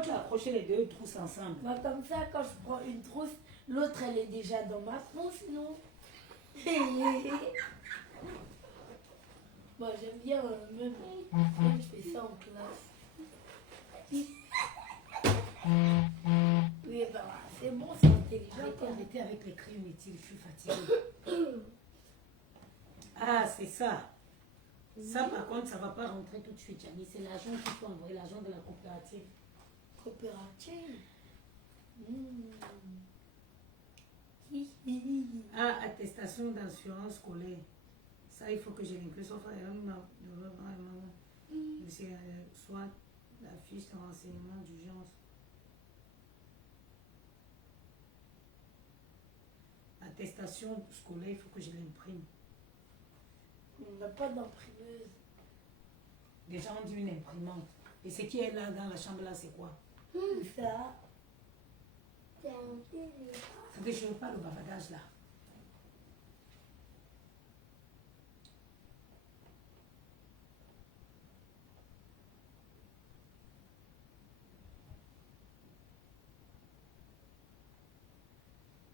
pourquoi tu as accroché les deux trousses ensemble? Bah, comme ça, quand je prends une trousse, l'autre elle est déjà dans ma trousse, non? Moi j'aime bien, même je fais ça en classe. Oui, bah, c'est bon, c'est intelligent. Arrêtez avec les cris inutiles, je suis fatiguée. Ah, c'est ça. Ça, par contre, ça ne va pas rentrer tout de suite, Jani. C'est l'argent qu'il faut envoyer, l'argent de la coopérative. Coopérative. Ah, attestation d'assurance scolaire. Ça, il faut que je l'inclue. Sauf soit la fiche de renseignement d'urgence. Attestation scolaire, il faut que je l'imprime. On n'a pas d'imprimeuse. Déjà, on dit une imprimante. Et ce qui est là dans la chambre, là, c'est quoi? Ça. C'est un télé. Ça ne déchire pas le bavardage, là.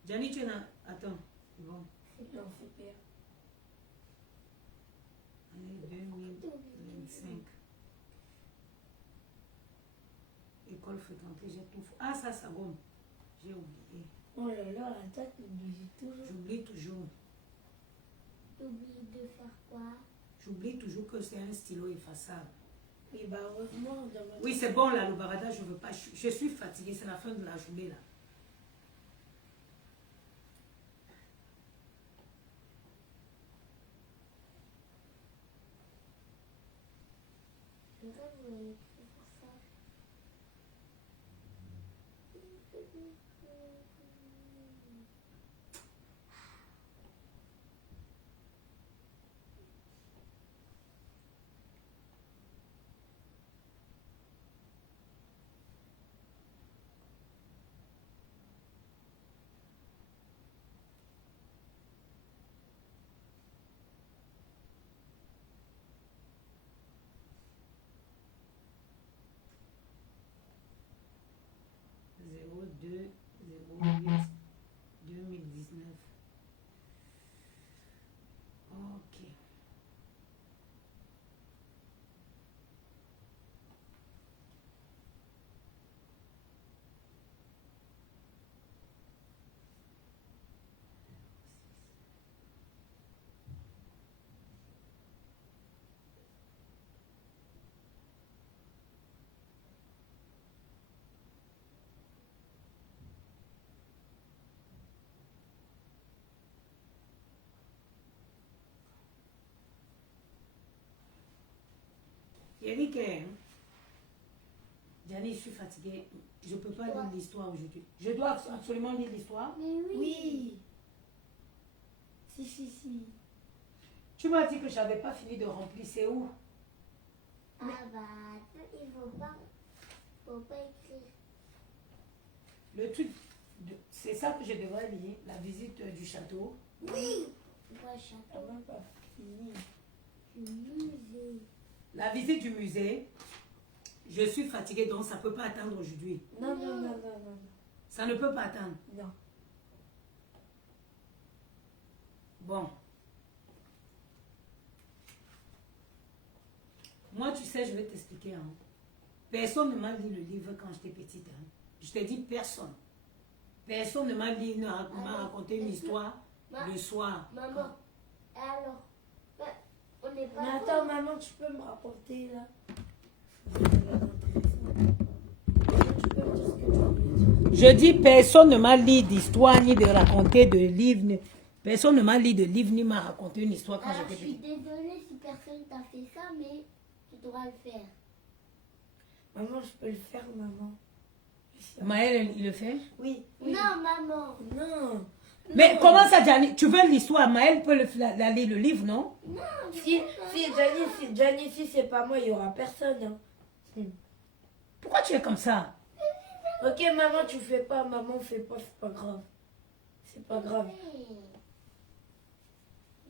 Jani, tu es là. Attends. Bon. Non, c'est pire. Année 2025. École fréquentée, j'ai tout. Ah, ça gomme. J'ai oublié. Oh là là, toi, tu oublies toujours. J'oublie toujours. T'oublies de faire quoi? J'oublie toujours que c'est un stylo effaçable. Et bah, heureusement, dans ma Oui, c'est bon là, le barada, je veux pas. Je suis fatiguée, c'est la fin de la journée là. Je vais vous écrire ça. Deux 08 2019. Ok. Eric, Jani, je suis fatiguée. Je ne peux pas lire l'histoire aujourd'hui. Je dois absolument lire l'histoire. Mais oui. Oui. Si. Tu m'as dit que je n'avais pas fini de remplir. C'est où? Ah bah, il faut pas écrire. Le truc, c'est ça que je devrais lire. La visite du château. Oui. Moi, On château. n'a pas fini. Du musée. La visite du musée. Je suis fatiguée, donc ça ne peut pas attendre aujourd'hui. Non. Ça ne peut pas attendre. Non. Bon. Moi, tu sais, je vais t'expliquer. Hein. Personne ne m'a lu le livre quand j'étais petite. Hein. Je te dis personne. Personne ne m'a raconté une histoire le soir. Maman, alors, on n'est pas... Mais attends, maman, tu peux me rapporter là? Tu peux me dire ce que tu veux dire? Je dis personne ne m'a lu d'histoire ni de raconter de livre. Personne ne m'a lu de livre ni m'a raconté une histoire quand Alors, je j'étais suis petite. désolée si personne t'a fait ça, mais tu dois le faire. Maman, je peux le faire, maman. Maël, il le fait? Oui. Non, maman. Non. Mais Non. comment ça, Gianni? Tu veux l'histoire? Maël peut la lire le livre, non? Non, Si Gianni, si c'est pas moi, il y aura personne. Hein. Pourquoi tu es comme ça? Ok, maman, tu fais pas, maman, fais pas, c'est pas grave. C'est pas grave.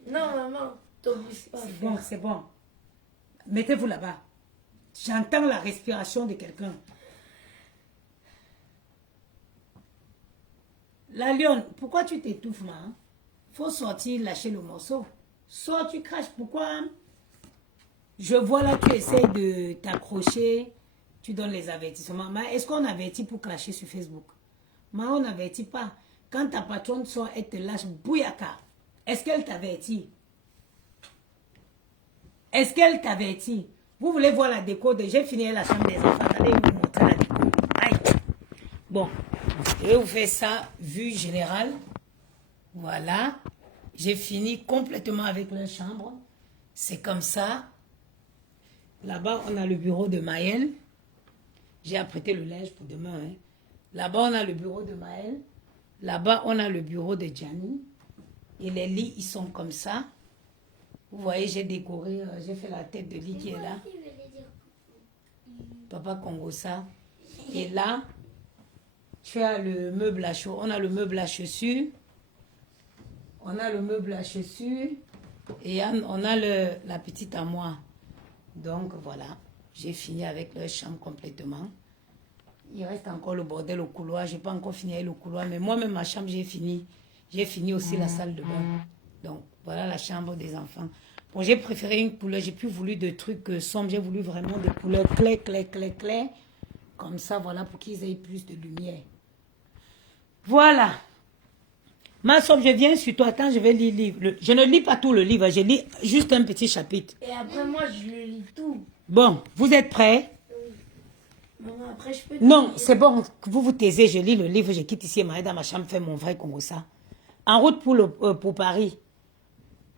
Non, maman, t'obliges pas à C'est faire. bon, c'est bon. Mettez-vous là-bas. J'entends la respiration de quelqu'un. La lionne, pourquoi tu t'étouffes, hein? Faut sortir, lâcher le morceau. Sors, tu craches. Pourquoi? Hein? Je vois là, tu essaies de t'accrocher. Tu donnes les avertissements. Mais est-ce qu'on avertit pour cracher sur Facebook? Mais on n'avertit pas. Quand ta patronne sort, elle te lâche bouyaka. Est-ce qu'elle t'avertit? Est-ce qu'elle t'avertit? Vous voulez voir la déco de... J'ai fini la chambre des enfants. Allez vous montrer la déco. Aïe. Bon, je vais vous faire ça, vue générale. Voilà. J'ai fini complètement avec la chambre. C'est comme ça. Là-bas, on a le bureau de Maëlle. J'ai apprêté le linge pour demain. Hein. Là-bas, on a le bureau de Maëlle. Là-bas, on a le bureau de Gianni. Et les lits, ils sont comme ça. Vous voyez, j'ai décoré, j'ai fait la tête de lit qui est là. Papa Congosa. Et là, tu as le meuble à chaussures. On a le meuble à chaussures. On a le meuble à chaussures. Et on a la petite armoire. Donc, voilà. J'ai fini avec leur chambre complètement. Il reste encore le bordel au couloir. Je n'ai pas encore fini avec le couloir. Mais moi-même, ma chambre, j'ai fini. J'ai fini aussi la salle de bain. Donc, voilà la chambre des enfants. Bon, j'ai préféré une couleur. J'ai plus voulu de trucs sombres. J'ai voulu vraiment des couleurs claires. Comme ça, voilà, pour qu'ils aient plus de lumière. Voilà. Ma soeur, je viens sur toi. Attends, je vais lire le livre. Je ne lis pas tout le livre. Je lis juste un petit chapitre. Et après, moi, je le lis tout. Bon, vous êtes prêts? Maman, après, je peux... Non, c'est bon. Vous vous taisez. Je lis le livre. Je quitte ici et m'arrête dans ma chambre faire mon vrai Congo ça. En route pour Paris.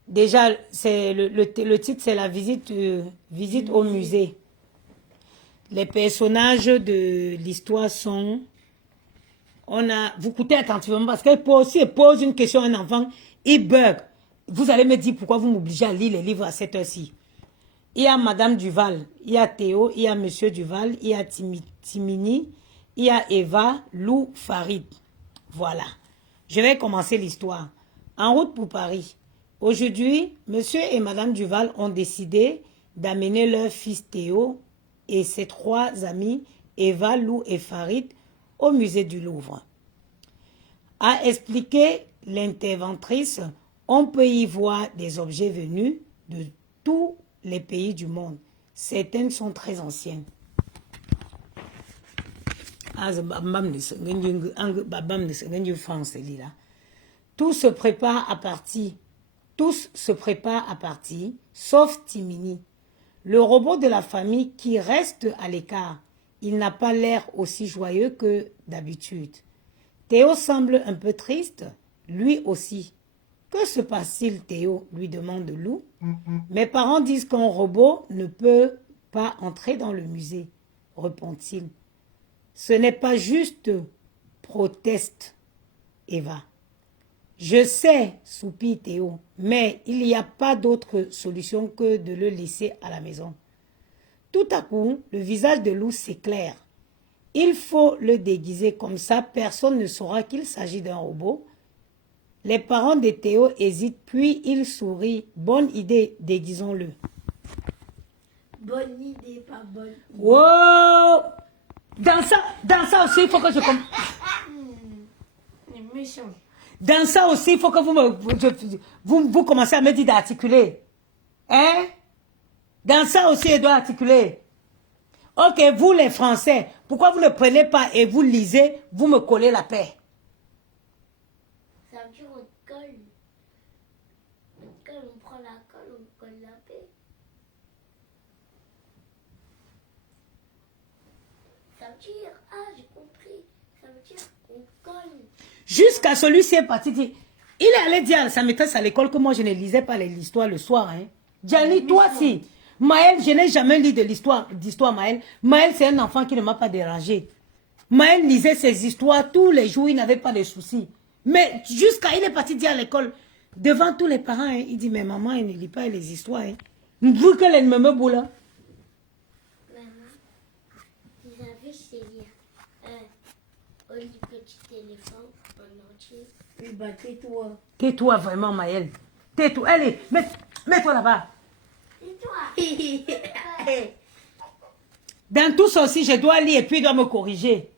Déjà, c'est le titre, c'est la visite au musée. Les personnages de l'histoire sont... Vous écoutez attentivement parce que si elle pose une question à un enfant, il bug. Vous allez me dire pourquoi vous m'obligez à lire les livres à cette heure-ci. Il y a Madame Duval, il y a Théo, il y a Monsieur Duval, il y a Timini, il y a Eva, Lou, Farid. Voilà. Je vais commencer l'histoire. En route pour Paris. Aujourd'hui, Monsieur et Madame Duval ont décidé d'amener leur fils Théo et ses 3 amis, Eva, Lou et Farid, au musée du Louvre. A expliqué l'interventrice, on peut y voir des objets venus de tous les pays du monde. Certaines sont très anciennes. Tous se préparent à partir, sauf Timini, le robot de la famille qui reste à l'écart. Il n'a pas l'air aussi joyeux que d'habitude. Théo semble un peu triste, lui aussi. Que se passe-t-il, Théo? Lui demande Lou. Mes parents disent qu'un robot ne peut pas entrer dans le musée, répond-il. Ce n'est pas juste, proteste Eva. Je sais, soupire Théo, mais il n'y a pas d'autre solution que de le laisser à la maison. Tout à coup, le visage de Lou s'éclaire. Il faut le déguiser comme ça, personne ne saura qu'il s'agit d'un robot. Les parents de Théo hésitent, puis ils sourient. Bonne idée, déguisons-le. Bonne idée, pas bonne idée. Wow! Dans ça aussi, il faut que je... Il est méchant. Dans ça aussi, il faut que vous commencez à me dire d'articuler. Hein? Dans ça aussi, il doit articuler. Ok, vous les Français, pourquoi vous ne prenez pas et vous lisez, vous me collez la paix? Ça veut dire on te colle. On te colle, on prend la colle, on colle la paix. Ça veut dire, ah j'ai compris, ça veut dire on colle. Jusqu'à celui-ci est parti dire, il est allé dire à sa maîtresse à l'école que moi je ne lisais pas l'histoire le soir. Hein. Gianni, toi si. Maël, je n'ai jamais lu d'histoire Maël. Maël, c'est un enfant qui ne m'a pas dérangé. Maël lisait ses histoires tous les jours, il n'avait pas de soucis. Mais jusqu'à, il est parti dire à l'école, devant tous les parents, hein, il dit, mais maman, elle ne lit pas les histoires. Hein. Vous que les me boule. Maman, ils avaient chez lire au lit petit éléphant en entier. Oui, bah tais-toi. Tais-toi vraiment, Maël. Tais-toi. Allez, mets-toi là-bas. Et toi? Dans tout ça aussi, je dois lire et puis il doit me corriger.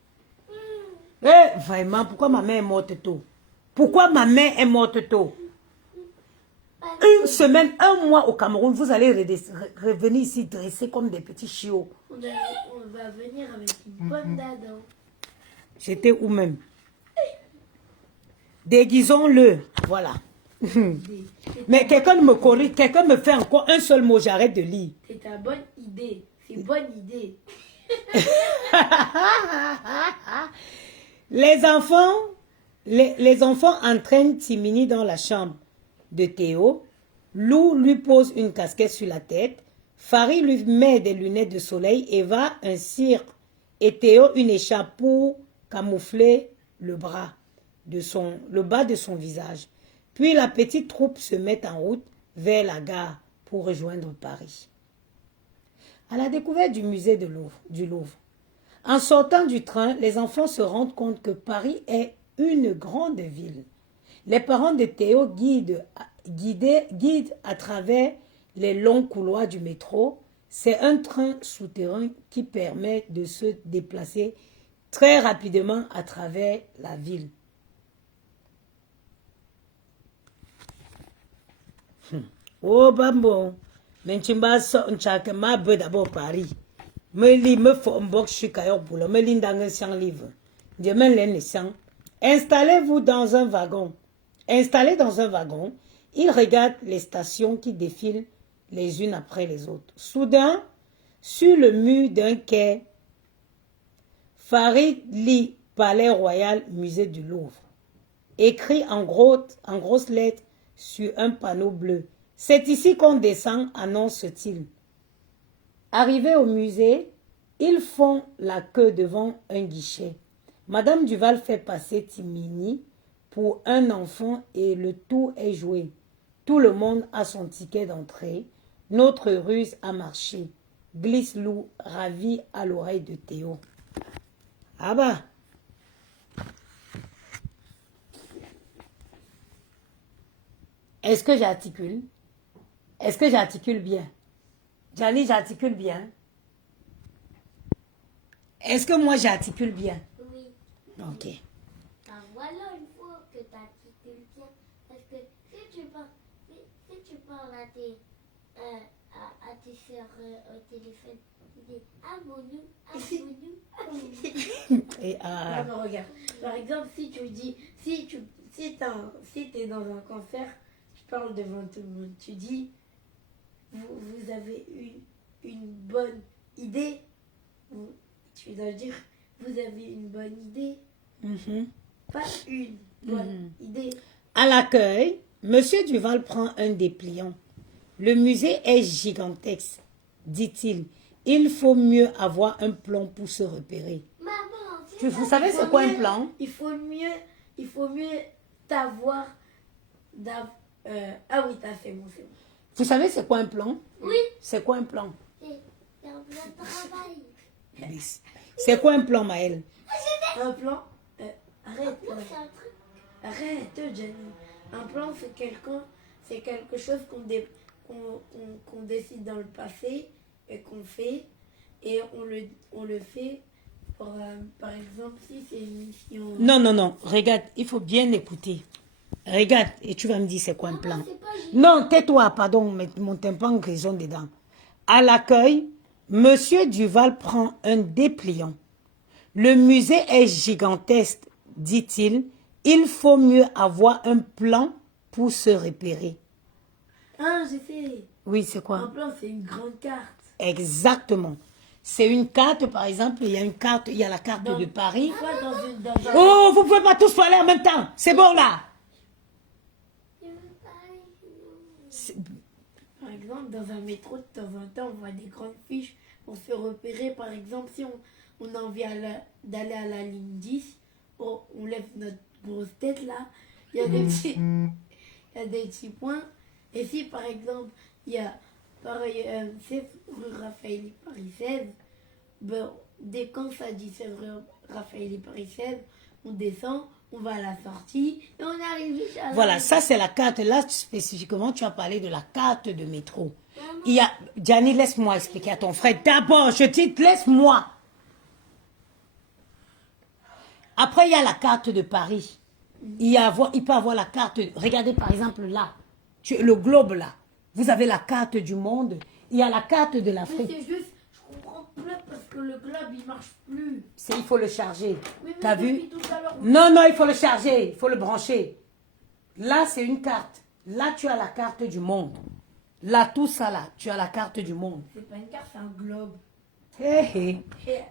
Eh, vraiment, pourquoi ma mère est morte tôt? Pourquoi ma mère est morte tôt? Une semaine, un mois au Cameroun, vous allez revenir ici dressés comme des petits chiots. On va venir avec une bonne dada. J'étais où même? Déguisons-le. Voilà. Mais quelqu'un me corrige, quelqu'un me fait encore un seul mot, j'arrête de lire. C'est ta bonne idée. C'est une bonne idée. Les enfants entraînent Timini dans la chambre de Théo. Lou lui pose une casquette sur la tête. Farid lui met des lunettes de soleil. Eva un cirque. Et Théo une écharpe pour camoufler le bas de son visage. Puis la petite troupe se met en route vers la gare pour rejoindre Paris. À la découverte du musée du Louvre. En sortant du train, les enfants se rendent compte que Paris est une grande ville. Les parents de Théo guident à travers les longs couloirs du métro. C'est un train souterrain qui permet de se déplacer très rapidement à travers la ville. Oh bambo, menchimba so nchake ma be d'abord Paris. Me li me fo box chikayo boulot, me li dans un livre. Je me l'ai Installez-vous dans un wagon. Installés dans un wagon, ils regardent les stations qui défilent les unes après les autres. Soudain, sur le mur d'un quai, Farid lit Palais Royal, Musée du Louvre. Écrit en grosses lettres sur un panneau bleu. C'est ici qu'on descend, annonce-t-il. Arrivés au musée, ils font la queue devant un guichet. Madame Duval fait passer Timini pour un enfant et le tour est joué. Tout le monde a son ticket d'entrée. Notre ruse a marché. Glisse Lou, ravi à l'oreille de Théo. Ah bah. Est-ce que j'articule? Est-ce que j'articule bien? Jali, j'articule bien. Est-ce que moi j'articule bien? Oui. Ok. Ben voilà une fois que tu articules bien. Parce que si tu parles à tes soeurs au téléphone, tu dis abonne-nous. Et Ah, mais regarde. Par exemple, si tu dis, si t'es dans un concert, tu parles devant tout le monde, tu dis, vous avez une bonne idée. Tu dois dire, vous avez une bonne idée. Pas une bonne idée. À l'accueil, Monsieur Duval prend un dépliant. Le musée est gigantesque, dit-il. Il faut mieux avoir un plan pour se repérer. Maman, Vous savez c'est quoi un plan? Il faut mieux t'avoir. Ah oui, t'as fait bon, c'est bon. Vous savez c'est quoi un plan? Oui. C'est quoi un plan? C'est un plan de travail. C'est quoi un plan, Maëlle? Un plan. Arrête. C'est un truc. Arrête, Jenny. Un plan, c'est quelque chose qu'on décide dans le passé et qu'on fait. Et on le fait, par exemple, si c'est une mission. Non. Regarde, il faut bien écouter. Regarde, et tu vas me dire c'est quoi un plan. C'est pas Non, tais-toi, pardon, mais mon tympan résonne dedans. À l'accueil, Monsieur Duval prend un dépliant. Le musée est gigantesque, dit-il. Il faut mieux avoir un plan pour se repérer. Ah, j'ai fait. Oui, c'est Un quoi? plan, c'est une grande carte. Exactement. C'est une carte, par exemple, il y a la carte de Paris. Soit dans un... Oh, vous pouvez pas tous parler en même temps. C'est bon là. Je veux pas. Par exemple, dans un métro, de temps en temps, on voit des grandes fiches pour se repérer. Par exemple, si on a envie d'aller à la ligne 10, on lève notre grosse tête là, il y a des petits points. Et si par exemple, il y a c'est rue Raphaël et Paris 16, ben, dès quand ça dit c'est rue Raphaël et Paris 16, on descend, on va à la sortie et on arrive à la... Voilà, ça c'est la carte. Là, spécifiquement, tu as parlé de la carte de métro. Il y a... Gianni, laisse-moi expliquer à ton frère. D'abord, je dis, laisse-moi. Après, il y a la carte de Paris. il peut avoir la carte. Regardez par exemple là, le globe là. Vous avez la carte du monde. Il y a la carte de Mais l'Afrique. c'est juste, je comprends plus parce que le globe il marche plus. Il faut le charger. Oui, mais T'as vu? depuis tout à l'heure, Non, non, il faut le charger. Il faut le brancher. Là, c'est une carte. Là, tu as la carte du monde. Là, tout ça là, tu as la carte du monde. c'est pas une carte, c'est un globe.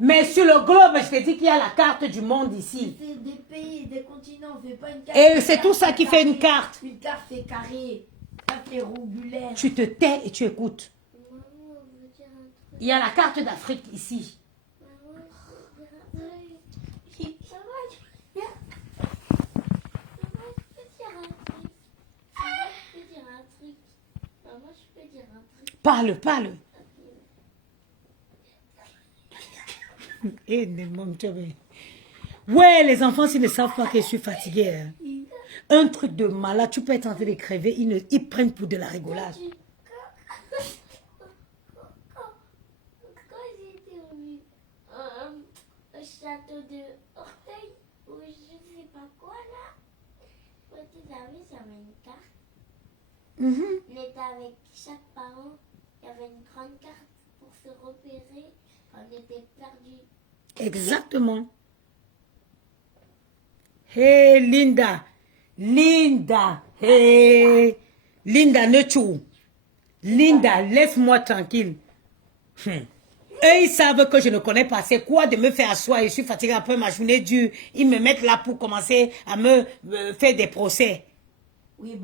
Mais sur le globe, je te dis qu'il y a la carte du monde ici. C'est des pays, des continents, c'est pas une carte. Et c'est tout ça qui fait une carte. Une carte c'est carré, ça c'est rongulaire. Tu te tais et tu écoutes. Maman, on veut dire un truc. Il y a la carte d'Afrique ici. Maman, je veux dire un truc. Ça va, je peux dire. Maman, je peux dire un truc. Maman, je peux dire un truc. Maman, je peux dire un truc. Parle, parle. Ouais, les enfants, s'ils ne savent pas que je suis fatiguée. Hein. Un truc de malade, tu peux être en train de crever, ils prennent pour de la rigolade. Quand j'étais au château de Orteil, ou je sais pas quoi là, moi, tu savais, j'avais une carte. On était avec chaque parent, il y avait une grande carte pour se repérer quand on était perdu. Exactement. Hey, Linda. Linda. Hey. Linda, ne tue. Linda, laisse-moi tranquille. Eux, ils savent que je ne connais pas. C'est quoi de me faire asseoir? Je suis fatiguée après ma journée dure. Ils me mettent là pour commencer à me faire des procès. Oui,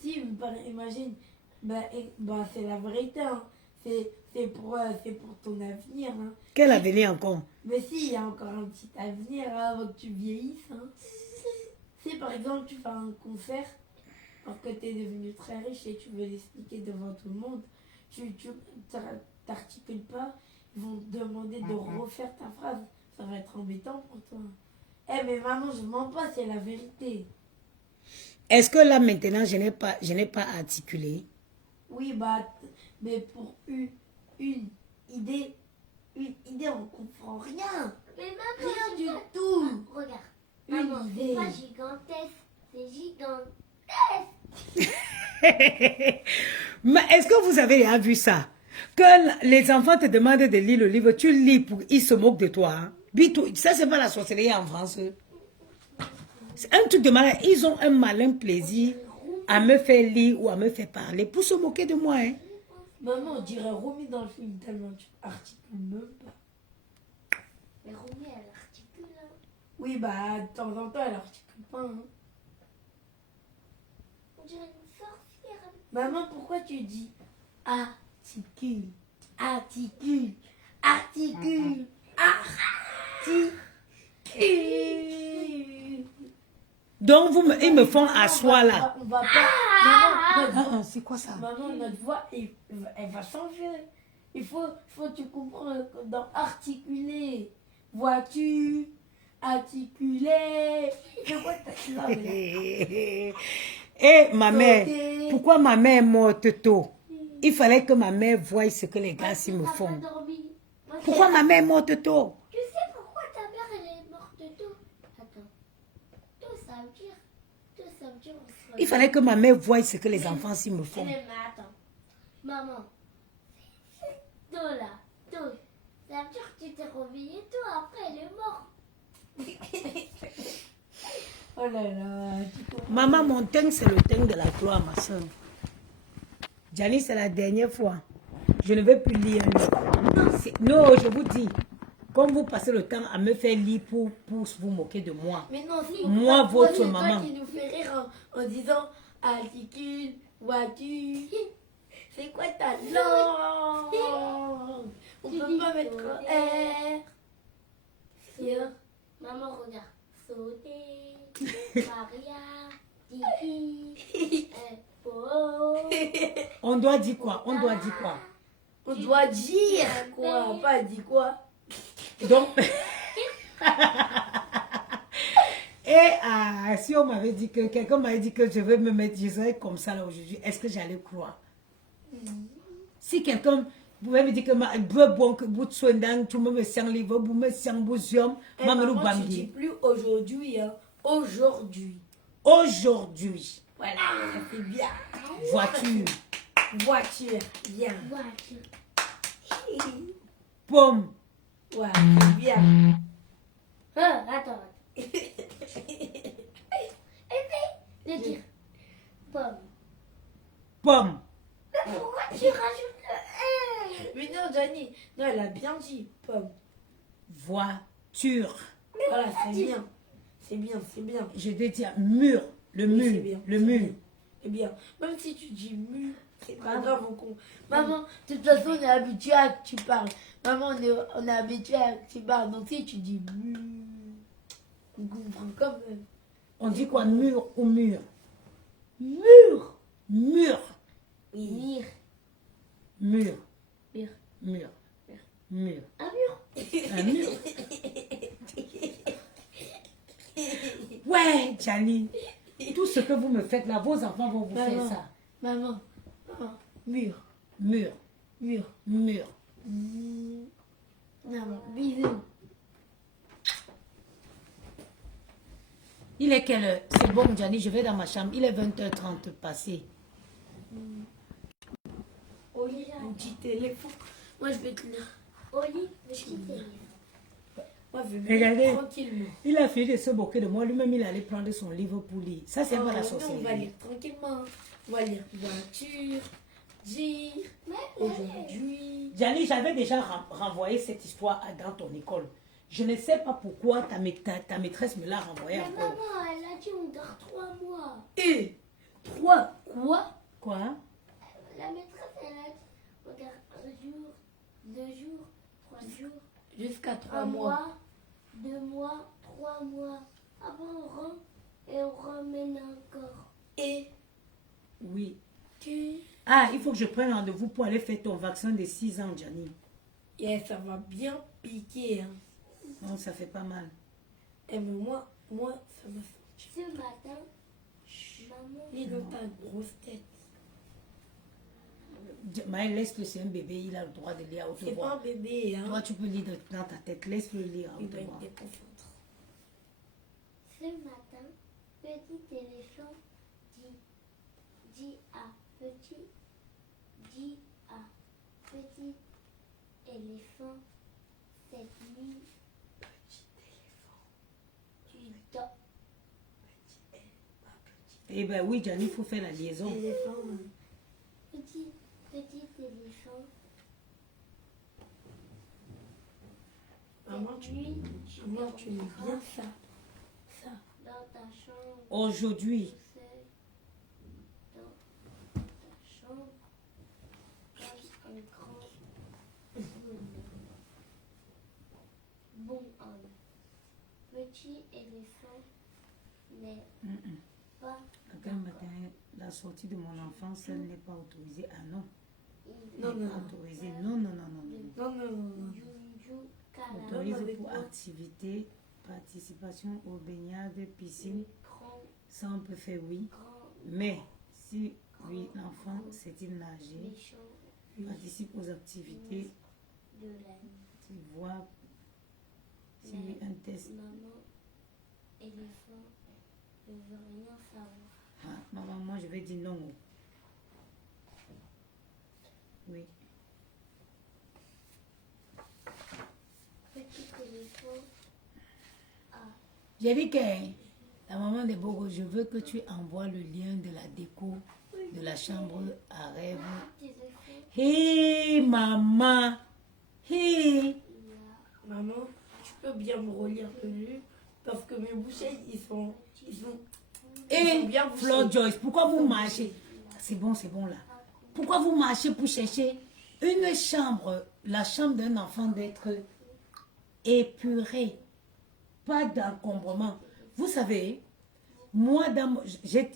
si, imagine, c'est la vérité, hein. C'est pour ton avenir, hein. Quel avenir encore? Mais si, il y a encore un petit avenir hein, avant que tu vieillisses, hein. Si par exemple tu fais un concert, parce que tu es devenu très riche et tu veux l'expliquer devant tout le monde, tu t'articules pas, ils vont te demander de refaire ta phrase. Ça va être embêtant pour toi. Eh mais maman, je mens pas, c'est la vérité. Est-ce que là maintenant je n'ai pas articulé? Oui, mais pour une idée, on comprend rien. Mais maman, Rien du tout. regarde, Une maman, idée. c'est pas gigantesque, c'est gigantesque. Mais est-ce que vous avez déjà vu ça? Que les enfants te demandent de lire le livre, tu lis pour ils se moquent de toi. Hein? Bitou, ça c'est pas la sorcellerie en France. C'est un truc de malin. Ils ont un malin plaisir à me faire lire ou à me faire parler pour se moquer de moi. Hein? Maman, on dirait Romy dans le film tellement tu articules même pas. Mais Romy, elle articule. Hein. Oui, de temps en temps, elle articule pas. Hein. On dirait une sorcière. Maman, pourquoi tu dis articule, articule, articule, articule? Donc ils me font asseoir là. On va pas. Maman, C'est quoi ça? maman, notre voix, elle va changer. Il faut tu comprends dans articuler. Vois-tu? Articuler. C'est quoi ta là? Et ma mère, pourquoi ma mère est morte tôt? Il fallait que ma mère voie ce que les gars s'y me font. Pourquoi ma mère est morte tôt? Tu sais pourquoi ta mère elle est morte tôt? Attends. Tout ça veut dire. On se Il fallait que ma mère voie ce que les enfants s'y me font. Mais attends. Maman. C'est tôt là. Tôt. Ça veut dire que tu t'es réveillé tôt. Après elle est morte. Oh là là. Maman, mon teint, c'est le teint de la gloire, ma soeur. Janice, c'est la dernière fois. Je ne vais plus lire un livre. Non, je vous dis, comme vous passez le temps à me faire lire pour vous moquer de moi. Mais non, si Moi, votre c'est maman. toi qui nous fait rire en disant articule, vois-tu? C'est quoi ta langue? On peut pas mettre un R. Sûr. Maman regarde. Sauter. Maria. Tiki. Po. On doit dire quoi? On doit dire quoi? On doit dire quoi? Pas dire quoi? Donc, et si on m'avait dit que quelqu'un m'avait dit que je vais me mettre, je serais comme ça là aujourd'hui, est-ce que j'allais croire? Si quelqu'un pouvait me dire que ma bon que vous soignez tout le monde me sent livre, vous me sent bousium, maman nous Tu dis bambi. plus aujourd'hui, hein. Aujourd'hui. Aujourd'hui. Voilà, ça fait bien. Voiture. Voiture, bien. Voiture. Pomme. Ouais, c'est bien. Attends. De dire pomme. Pomme. Pourquoi tu rajoutes le Mais non, Johnny, non, elle a bien dit pomme. Voiture. Voilà, c'est bien. C'est bien, c'est bien. Je vais dire mur. Le Oui, mur. c'est bien, Le c'est mur. bien. C'est bien. Même si tu dis mur, c'est pas grave. Maman, de toute façon, on est habitué à que tu parles. Maman, on est habitué à que tu parles. Donc si tu dis mur, on comprend quand même. On dit quoi, mur ou mur? Mur. Mur. Oui. mire? Mur. Mur. Mur. Mur. Un mur. Un mur. Ouais, Gianni. Tout ce que vous me faites là, vos enfants vont vous faire ça. Maman, mur. Mur. Mur. Mur. Maman, bisous. Il est quelle heure? C'est bon, Gianni, je vais dans ma chambre. Il est 20h30 passé. Au lit, Un petit téléphone. Moi, je vais tenir. au lit, le petit téléphone. Moi, je vais me Regardez. mettre tranquillement. Il a fini de se moquer de moi. Lui-même, il allait prendre son livre pour lire. Ça, c'est pas la Non, on va sorcellerie. lire tranquillement. On va lire voiture, dire, Mais aujourd'hui. Gianni, j'avais déjà renvoyé cette histoire dans ton école. Je ne sais pas pourquoi ta maîtresse me l'a renvoyé mais encore. maman, elle a dit on garde 3 mois. Et 3, quoi? Quoi? La maîtresse, elle a dit on garde 1 jour, 2 jours, 3 jours, Jusqu'à 3 1 mois. mois, 2 mois, 3 mois. Après, on rentre et on ramène encore. Et Oui. tu... Ah, il faut que je prenne rendez-vous pour aller faire ton vaccin de 6 ans, Gianni. Et ça va bien piquer. Hein. Non, ça fait pas mal. Et mais moi, ça m'a senti. Ce matin, maman, Lis dans ta grosse tête. Maël, laisse-le, c'est un bébé, il a le droit de lire à haute C'est pas un voix. bébé, hein. Toi, tu peux lire dans ta tête, laisse-le lire à Il haute va être voix. déconcentré. ce matin, petit éléphant dit à petit éléphant, cette nuit, tu dors. Eh ben oui, Gianni, il faut faire la liaison. Éléphant. Petit éléphant, Maman, cette nuit, maman, tu lis bien ça. Ça. dans ta chambre, Aujourd'hui, tu sais, dans ta chambre, comme un grand bon homme. Petit éléphant n'est pas un matin, la sortie de mon enfance, elle n'est pas autorisée. Ah non, Non, non, pas non. autorisée. Non, non, non, non, non. Non, non, non, non. Junju Kala, Autorisée pour activité, participation aux baignades, piscine. grand, Ça, on peut faire oui. grand, Mais si oui, l'enfant sait-il nager, méchant participe aux activités, de la nuit. tu vois, si oui, un test. Maman, éléphant, ne veut rien savoir. Ah, maman, moi je vais dire non. Oui. Petit éléphant, J'ai dit que la maman de Bogo, je veux que tu envoies le lien de la déco de la chambre à rêve. tes éléphants, Hé, maman. Hé. il y a Maman, tu peux bien me relire le livre parce que mes bouchées, ils sont Hé, bien bouchés. Flo Joyce, pourquoi vous marchez? C'est bon là. Pourquoi vous marchez pour chercher une chambre, la chambre d'un enfant d'être épurée, pas d'encombrement. Vous savez, moi,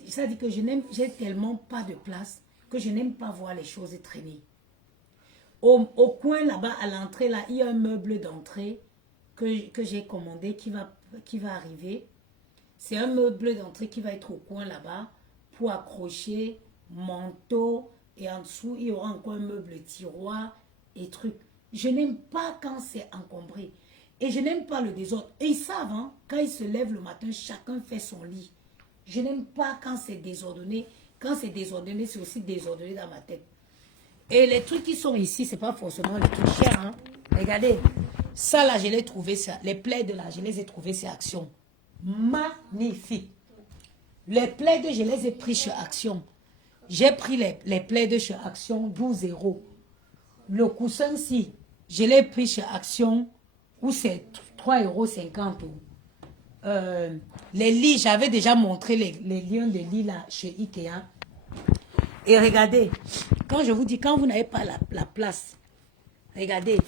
ça dit que j'ai tellement pas de place que je n'aime pas voir les choses traîner. Au coin là-bas, à l'entrée, là, il y a un meuble d'entrée que j'ai commandé qui va arriver. C'est un meuble d'entrée qui va être au coin là-bas pour accrocher manteau et en dessous, il y aura encore un meuble tiroir et trucs. Je n'aime pas quand c'est encombré. Et je n'aime pas le désordre. Et ils savent, hein, quand ils se lèvent le matin, chacun fait son lit. Je n'aime pas quand c'est désordonné. Quand c'est désordonné, c'est aussi désordonné dans ma tête. Et les trucs qui sont ici, c'est pas forcément les trucs chers. Hein. Regardez, ça là, je l'ai trouvé, ça. Les plaids là, je les ai trouvés chez Action. Magnifique. Les plaids, je les ai pris chez Action. J'ai pris les plaids chez Action, 12 €. Le coussin-ci, je l'ai pris chez Action, où c'est 3,50 €. Les lits, j'avais déjà montré les liens de lits là chez Ikea. Et regardez, quand je vous dis, quand vous n'avez pas la place, regardez,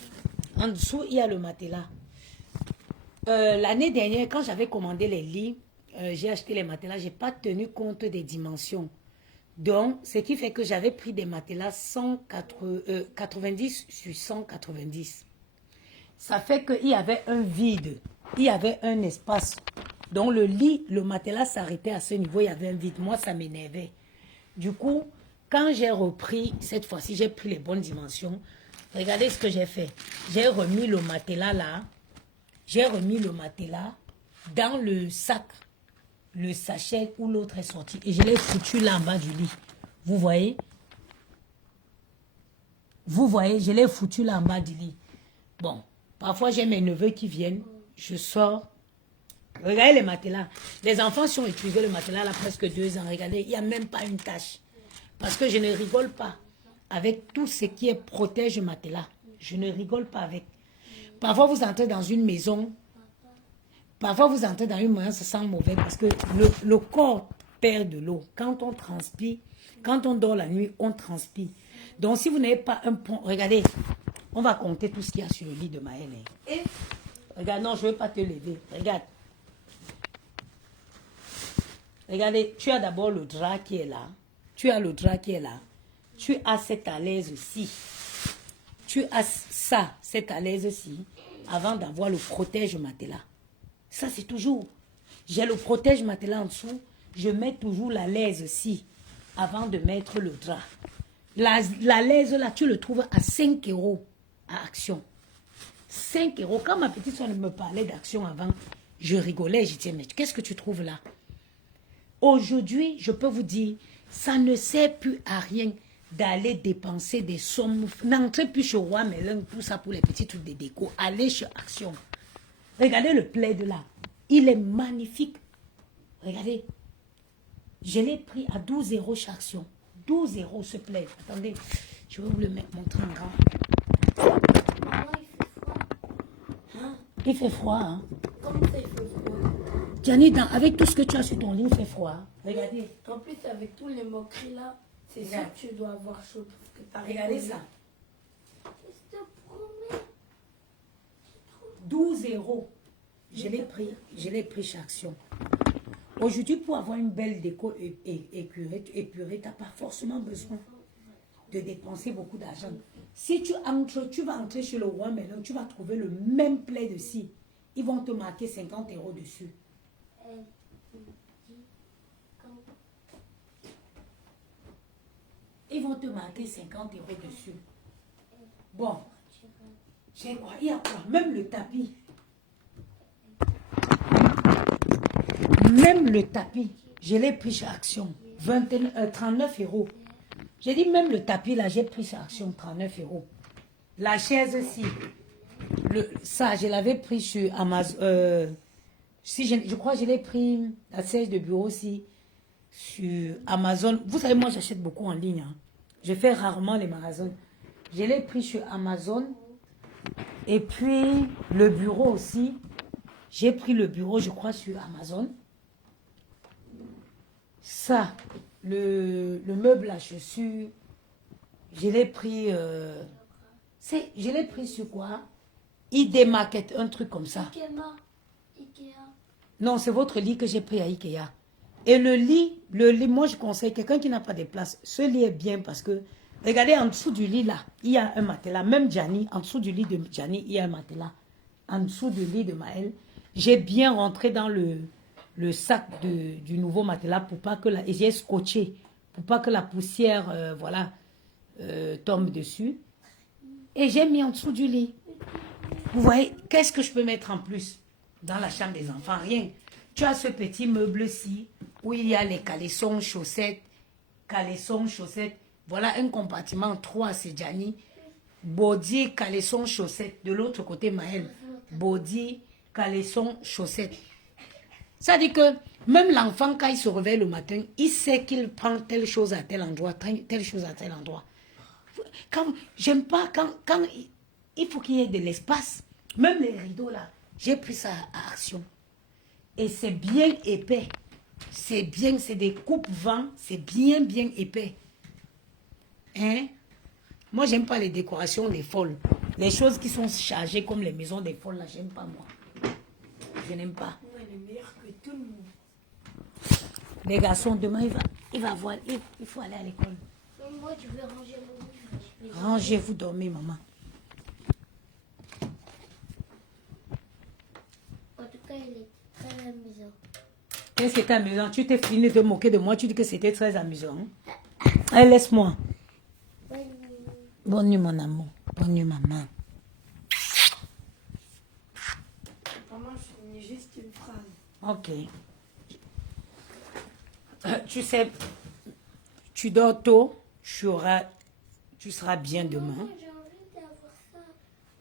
en dessous, il y a le matelas. L'année dernière, quand j'avais commandé les lits, j'ai acheté les matelas, je n'ai pas tenu compte des dimensions. Donc, ce qui fait que j'avais pris des matelas 90 sur 190. Ça fait qu'il y avait un vide, il y avait un espace. Donc, le lit, le matelas s'arrêtait à ce niveau, il y avait un vide. Moi, ça m'énervait. Du coup, quand j'ai repris, cette fois-ci, j'ai pris les bonnes dimensions. Regardez ce que j'ai fait. J'ai remis le matelas là. J'ai remis le matelas dans le sac, le sachet où l'autre est sorti. Et je l'ai foutu là en bas du lit. Vous voyez? Vous voyez, je l'ai foutu là en bas du lit. Bon, parfois j'ai mes neveux qui viennent. Je sors. Regardez les matelas. Les enfants sont utilisés le matelas là presque 2 ans. Regardez, il n'y a même pas une tache. Parce que je ne rigole pas avec tout ce qui est protège matelas. Je ne rigole pas avec. Parfois, vous entrez dans une maison. Parfois, vous entrez dans une maison, ça sent mauvais parce que le corps perd de l'eau. Quand on transpire, quand on dort la nuit, on transpire. Donc, si vous n'avez pas un pont, regardez, on va compter tout ce qu'il y a sur le lit de Maëlle. Et, regarde, non, je ne veux pas te lever. Regarde. Regardez, tu as d'abord le drap qui est là. Tu as le drap qui est là. Tu as cette alaise-ci. Tu as ça, cette alaise-ci, avant d'avoir le protège matelas. Ça, c'est toujours. J'ai le protège matelas en dessous. Je mets toujours la laise-ci avant de mettre le drap. La laise, là, tu le trouves à 5 € à Action. 5 €. Quand ma petite soeur me parlait d'Action avant, je rigolais. Je disais, mais qu'est-ce que tu trouves là? Aujourd'hui, je peux vous dire, ça ne sert plus à rien d'aller dépenser des sommes. N'entrez plus chez Roi Merlin, tout ça pour les petits trucs de déco. Allez chez Action. Regardez le plaid là. Il est magnifique. Regardez. Je l'ai pris à 12 € chez Action. 12 € ce plaid. Attendez, je vais vous le montrer en grand. Maman, il fait froid. Hein? Il fait froid, hein? Comment ça, il fait froid? Gianni, avec tout ce que tu as sur ton lit, il fait froid. Regardez. En plus, avec tous les moqueries là, c'est sûr Regarde. que tu dois avoir chaud parce que t'as Regardez ça. Je te promets. 12 €. Je l'ai pris chez Action. Aujourd'hui, pour avoir une belle déco épurée, tu n'as pas forcément besoin de dépenser beaucoup d'argent. Si tu vas entrer chez le Roi Merlin, tu vas trouver le même plaid ci. Ils vont te marquer 50 € dessus. Ils vont te marquer 50 € dessus. Bon, j'ai quoi? Il y a quoi? Même le tapis. Même le tapis, je l'ai pris chez Action. 39 €. J'ai dit même le tapis là, j'ai pris chez Action 39 €. La chaise-ci, ça, je l'avais pris sur Amazon. Je crois que je l'ai pris, la chaise de bureau aussi, sur Amazon. Vous savez, moi, j'achète beaucoup en ligne. Hein. Je fais rarement les magasins. Je l'ai pris sur Amazon. Et puis, le bureau aussi. J'ai pris le bureau, je crois, sur Amazon. Ça, le meuble à chaussures, je l'ai pris... je l'ai pris sur quoi? ID Market, un truc comme ça. Ikea. Non, c'est votre lit que j'ai pris à Ikea. Et le lit, moi je conseille quelqu'un qui n'a pas de place. Ce lit est bien parce que, regardez en dessous du lit là, il y a un matelas. Même Gianni, en dessous du lit de Gianni, il y a un matelas. En dessous du lit de Maëlle, j'ai bien rentré dans le sac du nouveau matelas pour pas que et j'ai scotché pour pas que la poussière, tombe dessus. Et j'ai mis en dessous du lit. Vous voyez, qu'est-ce que je peux mettre en plus dans la chambre des enfants? Rien. Tu as ce petit meuble-ci où il y a les caleçons, chaussettes, Voilà un compartiment 3, c'est Gianni. Body, caleçon, chaussettes. De l'autre côté, Maël. Body, caleçon, chaussettes. Ça dit que même l'enfant, quand il se réveille le matin, il sait qu'il prend telle chose à tel endroit, telle chose à tel endroit. J'aime pas quand il faut qu'il y ait de l'espace. Même les rideaux là, j'ai pris ça à action. Et c'est bien épais. C'est bien, c'est des coupes-vents, c'est bien épais. Hein? Moi, j'aime pas les décorations des folles. Les choses qui sont chargées comme les maisons des folles là, j'aime pas moi. Je n'aime pas. Moi, elle est meilleure que tout le monde. Les garçons, demain, il va voir, il faut aller à l'école. Moi, tu veux ranger mon livre. Rangez-vous, dormez, maman. En tout cas, il est très amusant. Qu'est-ce qui est amusant? Tu t'es fini de te moquer de moi, tu dis que c'était très amusant. Hein? Allez, laisse-moi. Bonne nuit, mon amour. Bonne nuit, maman. Maman, je finis juste une phrase. Ok. Tu sais, tu dors tôt, tu seras bien demain. Maman, j'ai envie d'avoir ça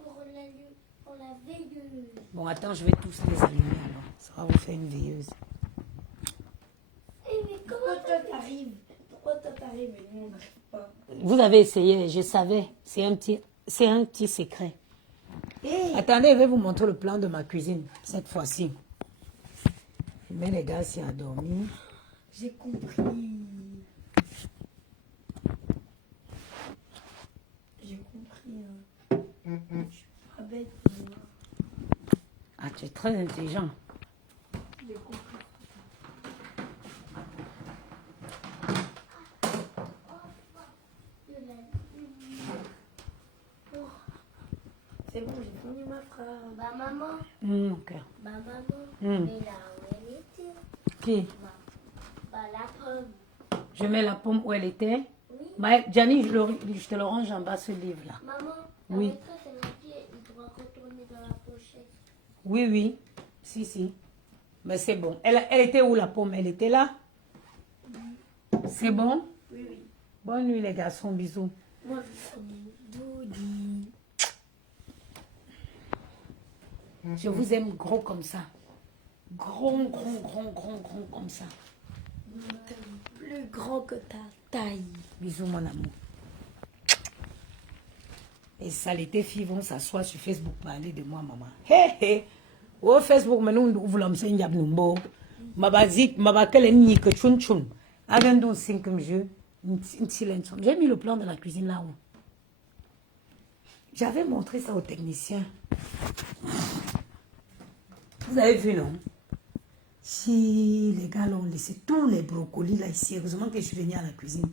pour la veilleuse. Bon, attends, je vais tous les allumer alors. Ça va vous faire une veilleuse. Eh, mais Pourquoi toi t'arrives et nous on n'arrive pas? Vous avez essayé, je savais. C'est un petit secret. Hey, Attendez, je vais vous montrer le plan de ma cuisine, cette fois-ci. Je mets les gars ici à dormir. j'ai compris. J'ai compris. Je suis pas bête, moi. Ah, tu es très intelligent. J'ai compris. C'est bon, j'ai fini ma phrase. Bah, maman. Ok. Bah, maman. Hmm. Mais là où elle était. Qui? Bah, la pomme. Je mets la pomme où elle était. Oui. Gianni, je te le range en bas, ce livre-là. Maman, Oui. la maîtresse, elle m'a dit il doit retourner dans la pochette. Oui. Si. Mais c'est bon. Elle était où, la pomme? Elle était là? C'est bon? Oui. Bonne nuit, les garçons. Bisous. Moi, je finis. Doudi. Je vous aime gros comme ça. Gros comme ça. Plus grand que ta taille. Bisous, mon amour. Les saletés filles vont s'asseoir sur Facebook parler de moi, maman. Hé. Au Facebook, maintenant, vous voulez me faire un numbo. Mabakele ni que chun. Agendo 5 jeux. J'ai mis le plan de la cuisine là-haut. J'avais montré ça au technicien. Vous avez vu, non? Si les gars l'ont laissé tous les brocolis là ici, heureusement que je suis venue à la cuisine.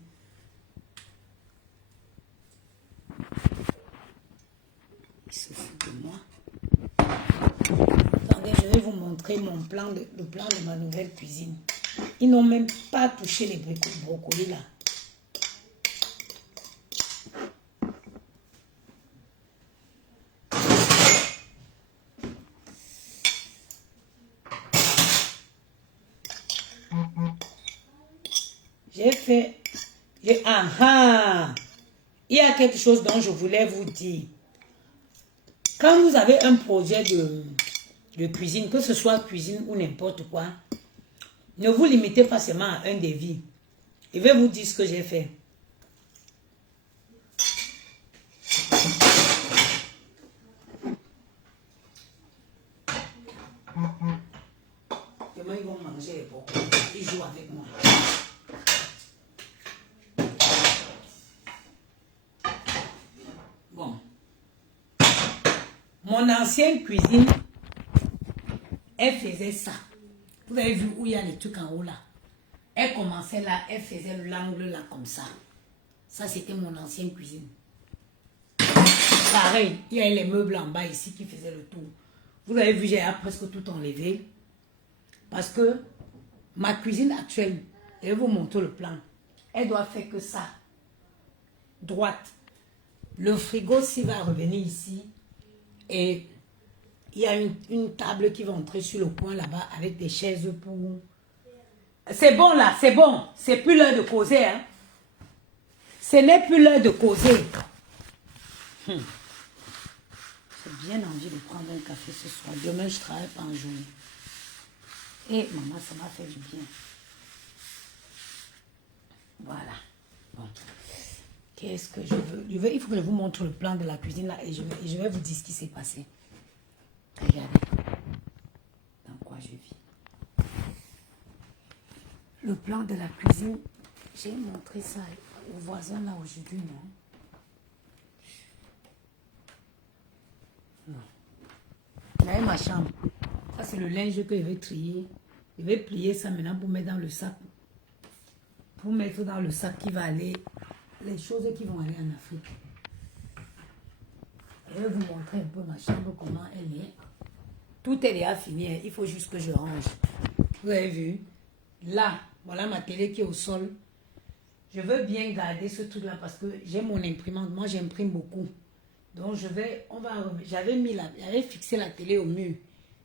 Ils se foutent de moi. Attendez, je vais vous montrer le plan de ma nouvelle cuisine. Ils n'ont même pas touché les brocolis là. Il y a quelque chose dont je voulais vous dire. Quand vous avez un projet de cuisine, que ce soit cuisine ou n'importe quoi, ne vous limitez pas seulement à un devis. Je vais vous dire ce que j'ai fait. Demain, ils vont manger les brocolis. Ils jouent avec moi. Bon. Mon ancienne cuisine, elle faisait ça. Vous avez vu où il y a les trucs en haut là? Elle commençait là, elle faisait l'angle là comme ça. Ça, c'était mon ancienne cuisine. Pareil, il y a les meubles en bas ici qui faisaient le tour. Vous avez vu, j'ai presque tout enlevé. Parce que ma cuisine actuelle, je vais vous montrer le plan. Elle doit faire que ça. Droite. Le frigo, s'il va revenir ici. Et Il y a une table qui va entrer sur le coin là-bas avec des chaises pour... C'est bon là, c'est bon. C'est plus l'heure de causer. Hein. Ce n'est plus l'heure de causer. J'ai bien envie de prendre un café ce soir. Demain, je travaille pas en journée. Et maman, ça m'a fait du bien. Voilà. Bon. Qu'est-ce que je veux? Il faut que je vous montre le plan de la cuisine là et je vais vous dire ce qui s'est passé. Regardez. Dans quoi je vis. Le plan de la cuisine, j'ai montré ça aux voisins là aujourd'hui, non? Non. Vous voyez ma chambre. Ça, c'est le linge que je vais trier. Je vais plier ça maintenant pour mettre dans le sac. Pour mettre dans le sac qui va aller, les choses qui vont aller en Afrique. Je vais vous montrer un peu ma chambre, comment elle est. Tout est déjà fini, hein. Il faut juste que je range. Vous avez vu? Là, voilà ma télé qui est au sol. Je veux bien garder ce truc-là parce que j'ai mon imprimante. Moi, j'imprime beaucoup. Donc, j'avais fixé la télé au mur.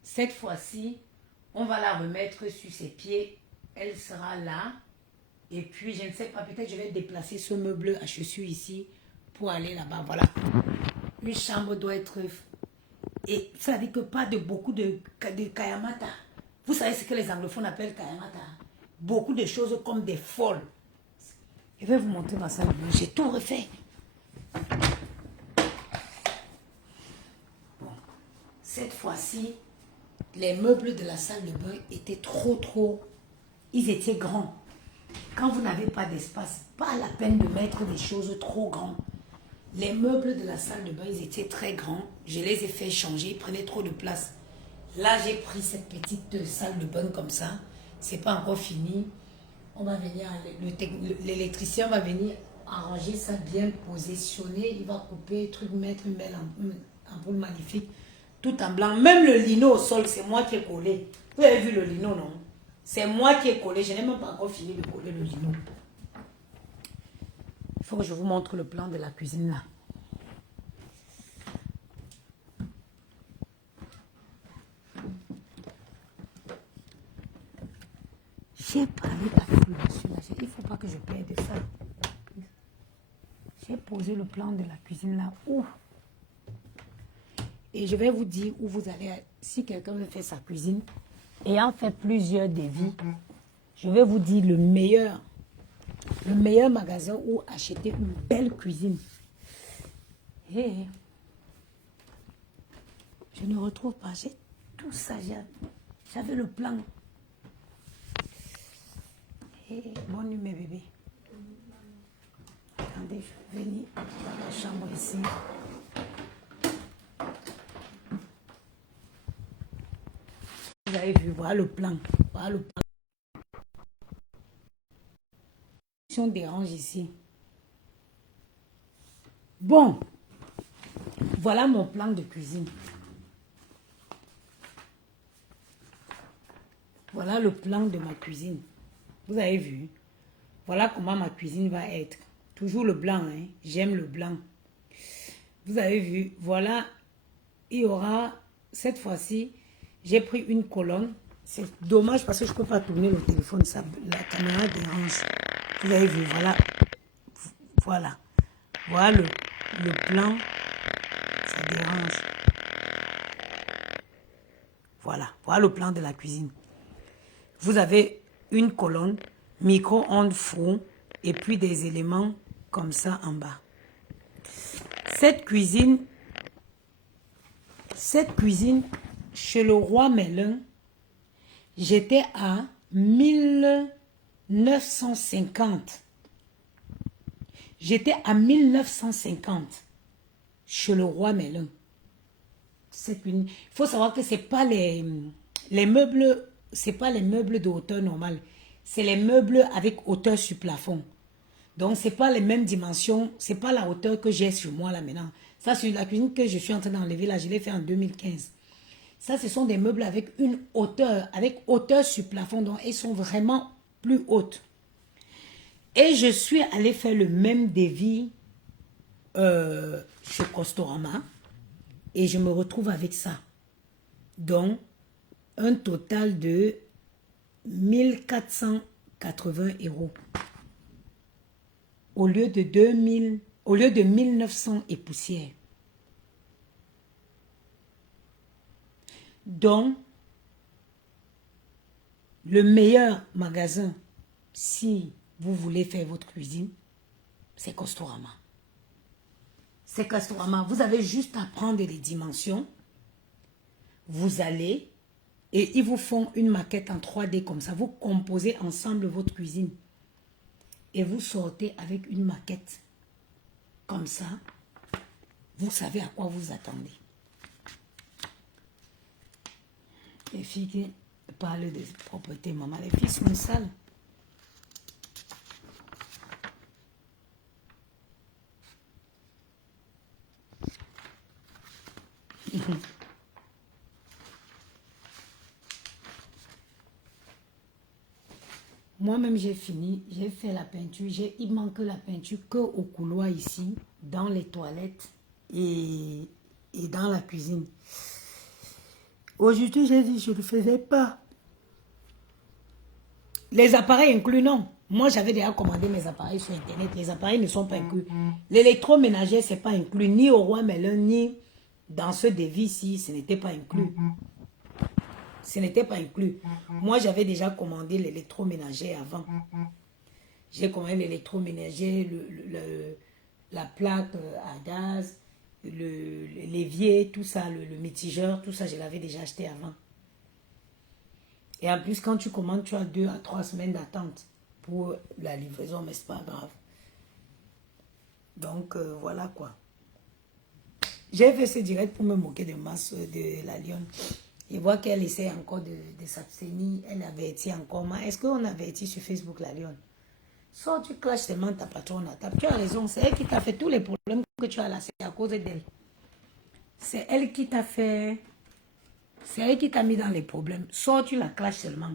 Cette fois-ci, on va la remettre sur ses pieds. Elle sera là. Et puis, je ne sais pas, peut-être je vais déplacer ce meuble à chaussures ici pour aller là-bas. Voilà. Une chambre doit être... Et ça veut dire que pas de beaucoup de kayamata. Vous savez ce que les anglophones appellent kayamata? Beaucoup de choses comme des folles. Je vais vous montrer ma salle de bain. J'ai tout refait. Bon. Cette fois-ci, les meubles de la salle de bain étaient trop... Ils étaient grands. Quand vous n'avez pas d'espace, pas la peine de mettre des choses trop grandes. Les meubles de la salle de bain, ils étaient très grands. Je les ai fait changer, ils prenaient trop de place. Là, j'ai pris cette petite salle de bain comme ça. C'est pas encore fini. On va venir, l'électricien va venir arranger ça, bien positionner. Il va couper, mettre une belle ampoule magnifique, tout en blanc. Même le lino au sol, c'est moi qui ai collé. Vous avez vu le lino, non? C'est moi qui ai collé. Je n'ai même pas encore fini de coller le lino. Il faut que je vous montre le plan de la cuisine là. J'ai parlé avec le monsieur là. Il ne faut pas que je perde ça. J'ai posé le plan de la cuisine là. Ouh. Et je vais vous dire où vous allez. Si quelqu'un veut faire sa cuisine, ayant fait plusieurs devis, je vais vous dire le meilleur magasin où acheter une belle cuisine. Et je ne retrouve pas. J'ai tout ça. J'avais le plan. Et bonne nuit mes bébés. Attendez, je vais venir dans la chambre ici. Vous avez vu, voilà le plan. Voilà le plan. Si on dérange ici. Bon. Voilà mon plan de cuisine. Voilà le plan de ma cuisine. Vous avez vu? Voilà comment ma cuisine va être. Toujours le blanc, hein. J'aime le blanc. Vous avez vu? Voilà. Il y aura, cette fois-ci, j'ai pris une colonne. C'est dommage parce que je ne peux pas tourner le téléphone. Ça, la caméra dérange. Vous avez vu? Voilà. Voilà. Voilà le plan. Ça dérange. Voilà. Voilà le plan de la cuisine. Vous avez une colonne, micro-ondes, four et puis des éléments comme ça en bas. Cette cuisine, chez le roi Merlin, j'étais à 1950. J'étais à 1950 chez le roi Merlin. Il faut savoir que ce n'est pas les meubles. C'est pas les meubles de hauteur normale. C'est les meubles avec hauteur sur plafond. Donc, ce n'est pas les mêmes dimensions. Ce n'est pas la hauteur que j'ai sur moi là maintenant. Ça, c'est la cuisine que je suis en train d'enlever là. Je l'ai fait en 2015. Ça, ce sont des meubles avec une hauteur, avec hauteur sur plafond. Donc, ils sont vraiment plus hautes. Et je suis allée faire le même devis chez Costorama. Et je me retrouve avec ça. Donc, un total de 1480 euros. Au lieu de 2000, au lieu de 1900 et poussière. Donc, le meilleur magasin, si vous voulez faire votre cuisine, c'est Castorama. C'est Castorama. Vous avez juste à prendre les dimensions. Vous allez et ils vous font une maquette en 3D comme ça. Vous composez ensemble votre cuisine. Et vous sortez avec une maquette comme ça. Vous savez à quoi vous attendez. Les filles qui parlent de propreté, maman, les filles sont sales. Moi-même, j'ai fini, j'ai fait la peinture. Il manque la peinture que au couloir ici, dans les toilettes et dans la cuisine. Aujourd'hui, j'ai dit, je ne le faisais pas. Les appareils inclus, non. Moi, j'avais déjà commandé mes appareils sur Internet. Les appareils ne sont pas inclus. L'électroménager, ce n'est pas inclus. Ni au Roi Merlin, ni dans ce devis-ci, ce n'était pas inclus. Ce n'était pas inclus. Moi, j'avais déjà commandé l'électroménager avant. J'ai commandé l'électroménager, la plaque à gaz, l'évier, tout ça, le mitigeur, tout ça, je l'avais déjà acheté avant. Et en plus, quand tu commandes, tu as 2 à 3 semaines d'attente pour la livraison, mais ce n'est pas grave. Donc, voilà quoi. J'ai fait ce direct pour me moquer de la lionne. Je vois qu'elle essaie encore de s'abstenir. Elle avertit encore. Est-ce qu'on avertit sur Facebook la lionne? Soit tu clashes tellement ta patronne à table. Tu as raison, c'est elle qui t'a fait tous les problèmes que tu as là. C'est à cause d'elle. C'est elle qui t'a fait... C'est elle qui t'a mis dans les problèmes. Soit tu la clashes seulement.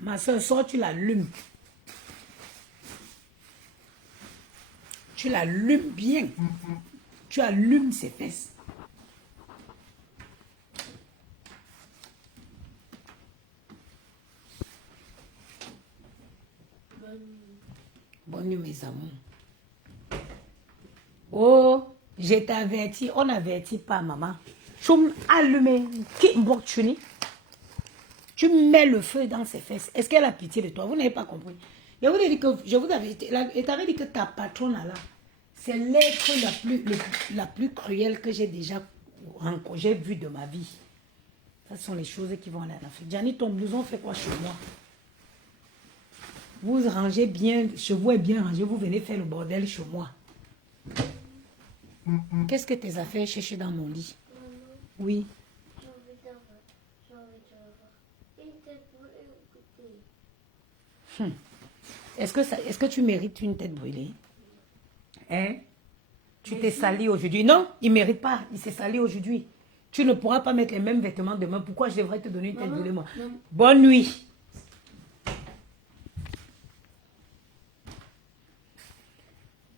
Ma soeur, soit tu l'allumes. Tu l'allumes bien. Tu allumes ses fesses. Bonne nuit, mes amours. Oh, je t'avertis. On n'avertit pas, maman. Tu m'allumes. Tu mets le feu dans ses fesses. Est-ce qu'elle a pitié de toi? Vous n'avez pas compris. Je vous avais dit que ta patronne là, c'est l'être la plus cruelle que j'ai déjà vu de ma vie. Ce sont les choses qui vont aller en Afrique. Gianni, ton blouson fait quoi chez moi? Vous rangez bien, chez vous est bien rangé, vous venez faire le bordel chez moi. Qu'est-ce que tes affaires cherchent dans mon lit? Oui. Est-ce que tu mérites une tête brûlée? Hein? Tu t'es sali aujourd'hui. Non, il ne mérite pas. Il s'est sali aujourd'hui. Tu ne pourras pas mettre les mêmes vêtements demain. Pourquoi je devrais te donner une tête brûlée, moi? Bonne nuit.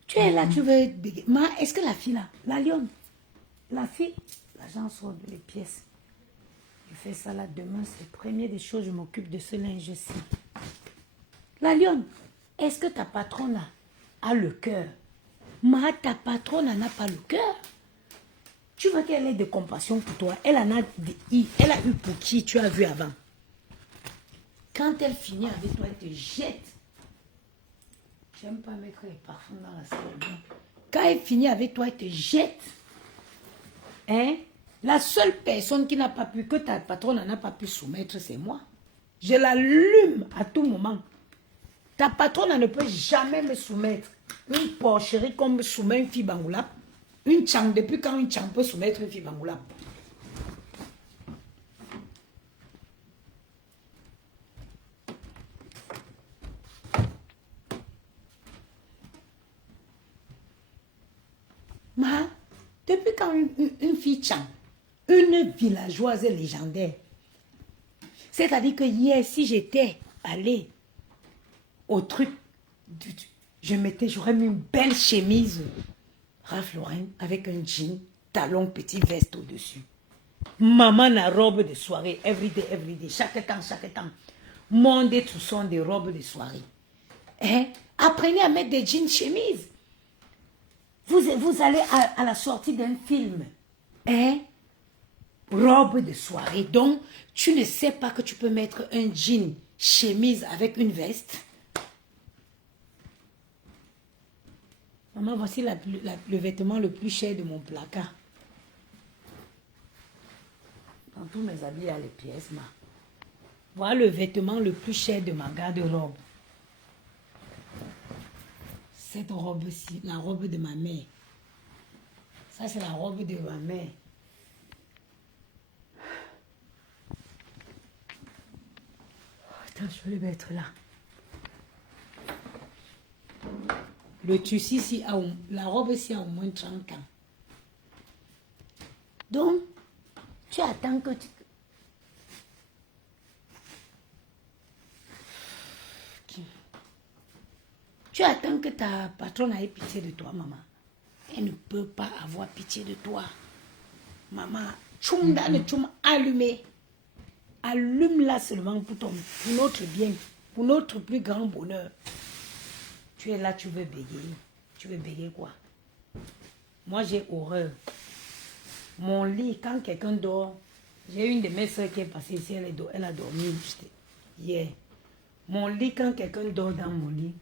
Tu es là, tu veux... Est-ce que la fille là, la lionne, la fille, l'agent sort de les pièces. Je fais ça là demain, c'est le premier des choses, je m'occupe de ce linge-ci. La lionne, est-ce que ta patronne a le cœur? Ta patronne n'a pas le cœur. Tu veux qu'elle ait de compassion pour toi. Elle a eu pour qui tu as vu avant. Quand elle finit avec toi, elle te jette. J'aime pas mettre les parfums dans la salle de bain. Quand elle finit avec toi, elle te jette. Hein? La seule personne qui n'a pas pu, que ta patronne n'a pas pu soumettre, c'est moi. Je l'allume à tout moment. Ta patronne ne peut jamais me soumettre. Une porcherie comme me soumet une fille bangoulap. Une chang, depuis quand une chang peut soumettre une fille bangoulap? Depuis quand une fille chang, une villageoise légendaire. C'est-à-dire que hier, si j'étais allée au truc, j'aurais mis une belle chemise Ralph Lauren avec un jean, talon, petit veste au-dessus. Maman a robe de soirée, everyday, chaque temps. Monde tout sont des robes de soirée. Hein? Apprenez à mettre des jeans chemises. Vous allez à la sortie d'un film. Hein? Robe de soirée. Donc, tu ne sais pas que tu peux mettre un jean chemise avec une veste. Maman, voici le vêtement le plus cher de mon placard. Dans tous mes habits, il y a les pièces. Voilà le vêtement le plus cher de ma garde-robe. Cette robe-ci, la robe de ma mère. Ça, c'est la robe de ma mère. Attends, je vais le mettre là. Le tissu ici, la robe ici a au moins 30 ans. Donc, tu attends que tu attends que ta patronne ait pitié de toi, maman. Elle ne peut pas avoir pitié de toi. Maman, tchoum dans le tchoum allumé. Allume-la seulement pour notre bien, pour notre plus grand bonheur. Tu es là, tu veux bégayer. Tu veux bégayer quoi? Moi, j'ai horreur. Mon lit, quand quelqu'un dort, j'ai une de mes soeurs qui est passée ici, elle a dormi hier. Mon lit, quand quelqu'un dort dans mon lit,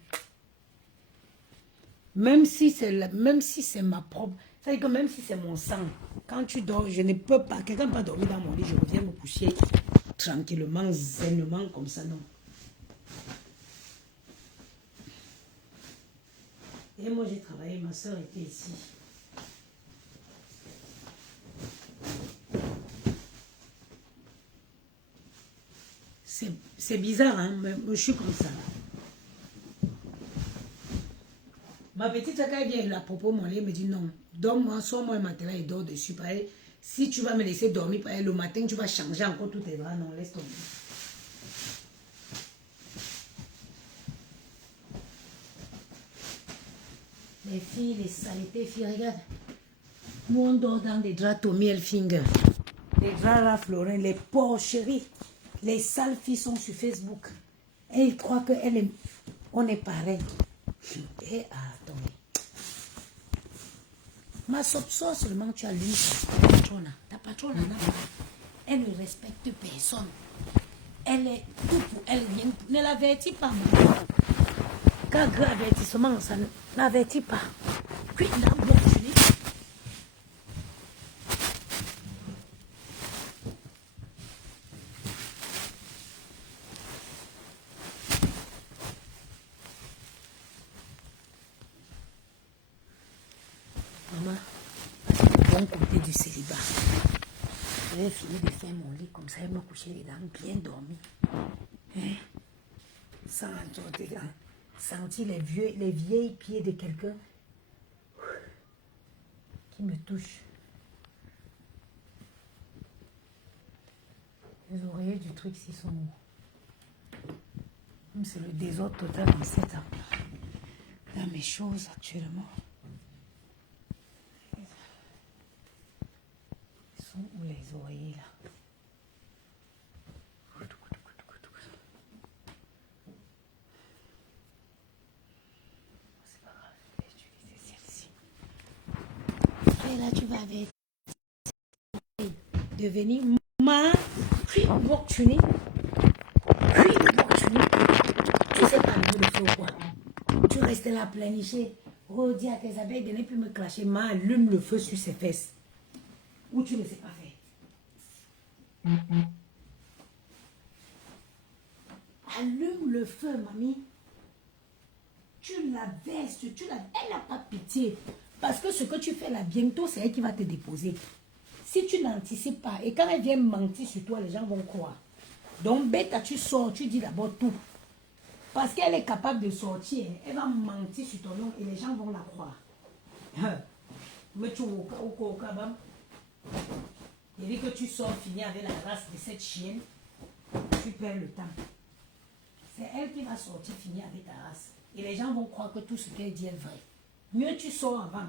même si c'est ma propre, c'est-à-dire que même si c'est mon sang, quand tu dors, je ne peux pas, quelqu'un peut dormir dans mon lit, je reviens me coucher tranquillement, zénement, comme ça, non. Et moi, j'ai travaillé, ma soeur était ici. C'est bizarre, hein, mais je suis comme ça. Ma petite, quand elle vient à propos, mon lit, elle me dit non, dors-moi, sors-moi un matelas et dors dessus. Pareil, si tu vas me laisser dormir, pareil, le matin, tu vas changer encore tous tes bras. Non, laisse tomber. Les filles, les saletés, filles, regarde. Nous, on dort dans des draps Tommy Hilfiger. Les draps Ralph Lauren, les porcheries. Les sales filles sont sur Facebook. Et ils croient qu'on est pareil. Et attendez. Ma soupçon seulement tu as lu ta patronne. Ta patronne, elle ne respecte personne. Elle est tout pour elle. Ne l'avertis pas. Quand grand avertissement, ça n'avertit pas. Puis d'abord, tu dis. Maman, c'est le bon côté du célibat. J'avais fini de faire mon lit comme ça, elle me couchait les dents, bien dormi. Hein? Sans sentir les vieilles pieds de quelqu'un qui me touche. Les oreillers du truc ici sont où? C'est le désordre total dans mes choses actuellement. Ils sont où les oreillers là? C'est pas grave, je vais utiliser celle-ci. Et là, tu vas avec devenir ma puis opportunité. Tu sais pas le feu ou quoi. Tu restes là planifié. Redis à tes abeilles de ne plus me clasher. Ma allume le feu sur ses fesses. Ou tu ne sais pas faire. Allume le feu, mamie. Tu la verses, elle n'a pas pitié. Parce que ce que tu fais là, bientôt, c'est elle qui va te déposer. Si tu n'anticipes pas, et quand elle vient mentir sur toi, les gens vont croire. Donc, bêta, tu sors, tu dis d'abord tout. Parce qu'elle est capable de sortir, elle va mentir sur ton nom et les gens vont la croire. Mais tu il dit que tu sors fini avec la race de cette chienne, tu perds le temps. C'est elle qui va sortir fini avec ta race. Et les gens vont croire que tout ce qu'elle dit est vrai. Mieux tu sors avant.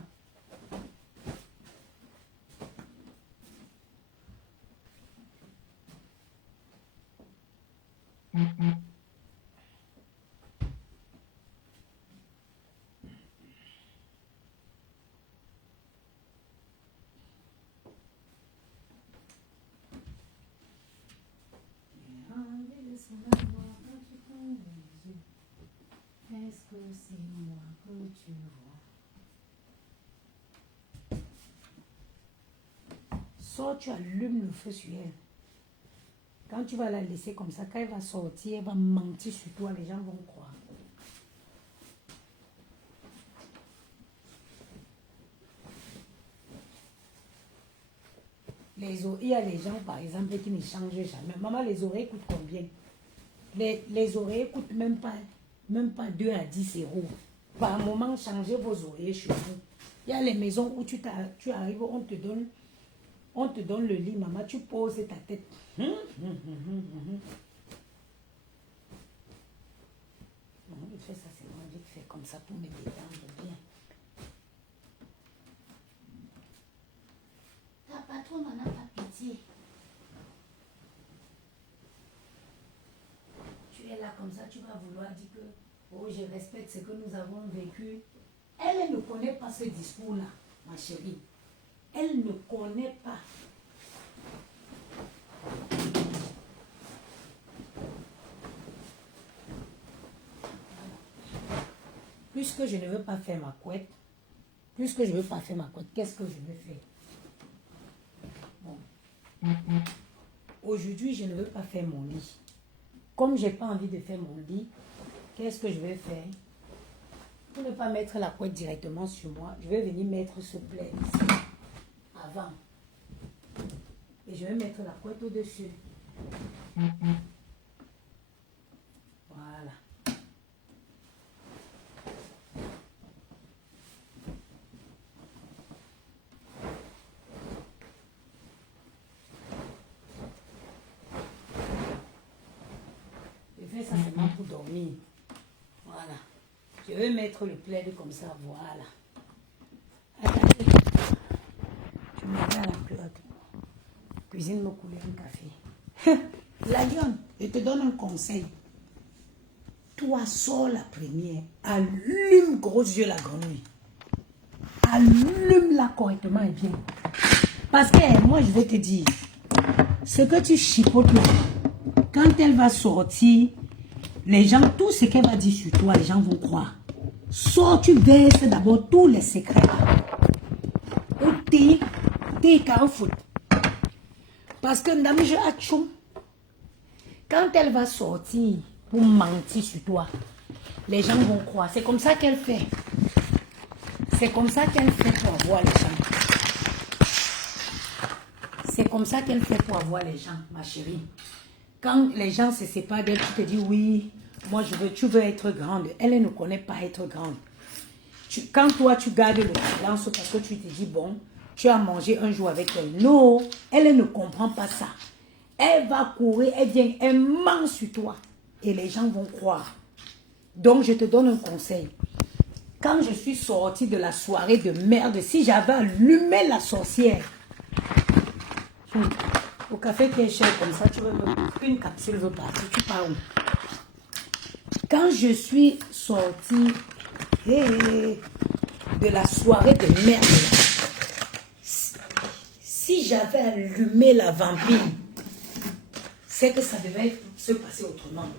Sors, tu allumes le feu sur elle. Quand tu vas la laisser comme ça, quand elle va sortir, elle va mentir sur toi, les gens vont croire. Il y a les gens, par exemple, qui ne changent jamais. Maman, les oreilles coûtent combien? Les oreilles coûtent même pas 2 à 10 euros. Par moment, changez vos oreilles chez vous. Il y a les maisons où tu arrives, on te donne le lit, maman, tu poses ta tête. Non, je fais ça, c'est moi, vite fait comme ça pour me détendre bien. Ta patronne n'en a pas pitié. Tu es là comme ça, tu vas vouloir dire que oh, je respecte ce que nous avons vécu. Elle ne connaît pas ce discours-là, ma chérie. Elle ne connaît pas. Puisque je ne veux pas faire ma couette, qu'est-ce que je vais faire? Bon. Aujourd'hui, je ne veux pas faire mon lit. Comme je n'ai pas envie de faire mon lit, qu'est-ce que je vais faire? Pour ne pas mettre la couette directement sur moi, je vais venir mettre ce plaid ici, avant. Et je vais mettre la couette au-dessus. Voilà. Je fais ça seulement pour dormir. Voilà. Je vais mettre le plaid comme ça, voilà. Attendez. Je me mets à la cuisine me couler un café. La lionne, je te donne un conseil. Toi, sors la première. Allume gros yeux la grenouille. Allume-la correctement et bien. Parce que moi, je vais te dire, ce que tu chipotes là, quand elle va sortir, les gens, tout ce qu'elle va dire sur toi, les gens vont croire. Sors, tu verses d'abord tous les secrets là. Et t'es carrefour. Parce que quand elle va sortir pour mentir sur toi, les gens vont croire. C'est comme ça qu'elle fait. C'est comme ça qu'elle fait pour avoir les gens. C'est comme ça qu'elle fait pour avoir les gens, ma chérie. Quand les gens se séparent d'elle, tu te dis oui, moi tu veux être grande. Elle ne connaît pas être grande. Quand toi tu gardes le silence parce que tu te dis bon, tu as mangé un jour avec elle. Non, elle ne comprend pas ça. Elle va courir, elle vient, elle ment sur toi. Et les gens vont croire. Donc je te donne un conseil. Quand je suis sortie de la soirée de merde, si j'avais allumé la sorcière, au café qui est cher comme ça, tu veux une capsule veut partir, tu pars où? Quand je suis sortie de la soirée de merde, si j'avais allumé la vampire, c'est que ça devait se passer autrement.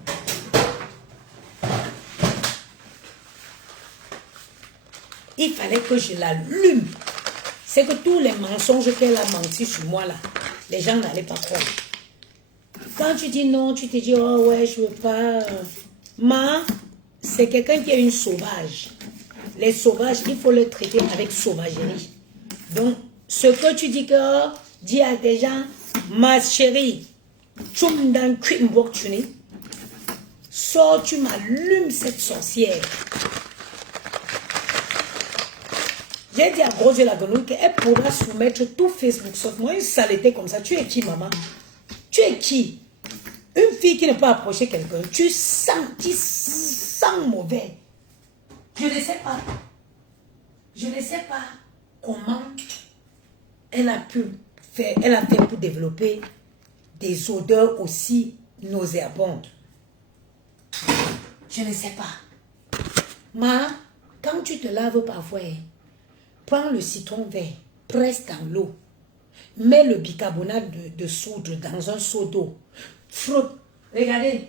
Il fallait que je l'allume. C'est que tous les mensonges qu'elle a menti sur moi là, les gens n'allaient pas croire. Quand tu dis non, tu te dis oh ouais, je veux pas. Ma, c'est quelqu'un qui est une sauvage. Les sauvages, il faut les traiter avec sauvagerie. Donc, ce que tu dis que dis à des gens, ma chérie, tu sors, tu m'allumes cette sorcière. J'ai dit à Gros de la Grenouille qu'elle pourra soumettre tout Facebook, sauf moi, une saleté comme ça. Tu es qui, maman? Tu es qui? Une fille qui ne peut approcher quelqu'un. Tu sens mauvais. Je ne sais pas. Je ne sais pas comment elle a pu faire, elle a fait pour développer des odeurs aussi nauséabondes. Je ne sais pas. Ma, quand tu te laves parfois, prends le citron vert, presse dans l'eau, mets le bicarbonate de soude dans un seau d'eau, frotte. Regardez,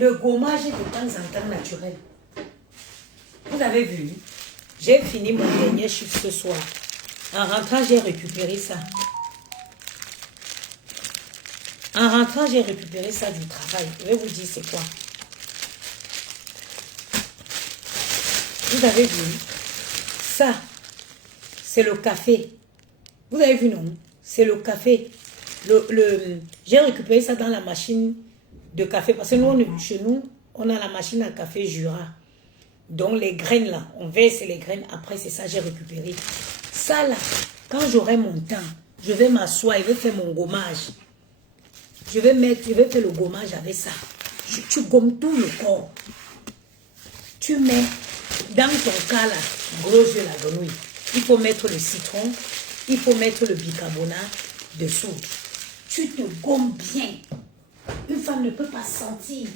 le gommage est de temps en temps naturel. Vous avez vu, j'ai fini mon dernier chiffre ce soir. En rentrant, j'ai récupéré ça. En rentrant, j'ai récupéré ça du travail. Je vais vous dire c'est quoi. Vous avez vu? Ça, c'est le café. Vous avez vu, non? C'est le café. J'ai récupéré ça dans la machine de café. Parce que nous, chez nous, on a la machine à café Jura. Donc, les graines, là, on verse les graines. Après, c'est ça, j'ai récupéré. Ça, là, quand j'aurai mon temps, je vais m'asseoir et je vais faire mon gommage. Je vais faire le gommage avec ça. Tu gommes tout le corps. Tu mets dans ton cas, là, gros yeux, la grenouille. Il faut mettre le citron. Il faut mettre le bicarbonate de soude. Tu te gommes bien. Une femme ne peut pas sentir.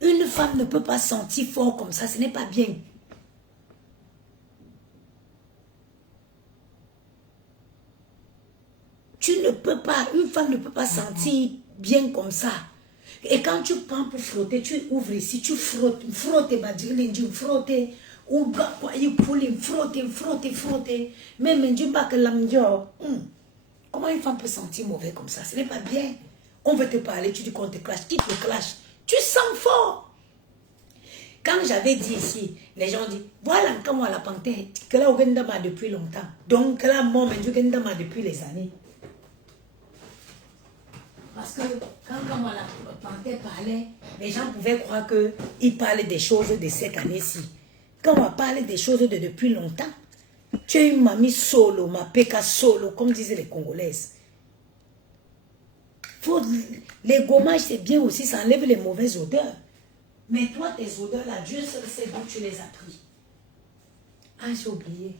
Une femme ne peut pas sentir fort comme ça. Ce n'est pas bien. Tu ne peux pas, une femme ne peut pas sentir bien comme ça. Et quand tu prends pour frotter, tu ouvres ici, tu frottes, frotte. Ou frotte. Même comment une femme peut sentir mauvais comme ça? Ce n'est pas bien. On veut te parler, tu dis qu'on te clash, qui te clash? Tu sens fort. Quand j'avais dit ici, les gens disent, voilà quand on a la panthère, que là, on a depuis longtemps. Donc là, moi, je suis depuis les années. Parce que quand on a la panthère parlait, les gens pouvaient croire qu'il parlait des choses de cette année-ci. Quand on a parlé des choses de depuis longtemps, tu es une mamie solo, ma péka solo, comme disaient les Congolaises. Les gommages, c'est bien aussi, ça enlève les mauvaises odeurs. Mais toi, tes odeurs là, Dieu seul sait d'où tu les as pris. Ah, j'ai oublié.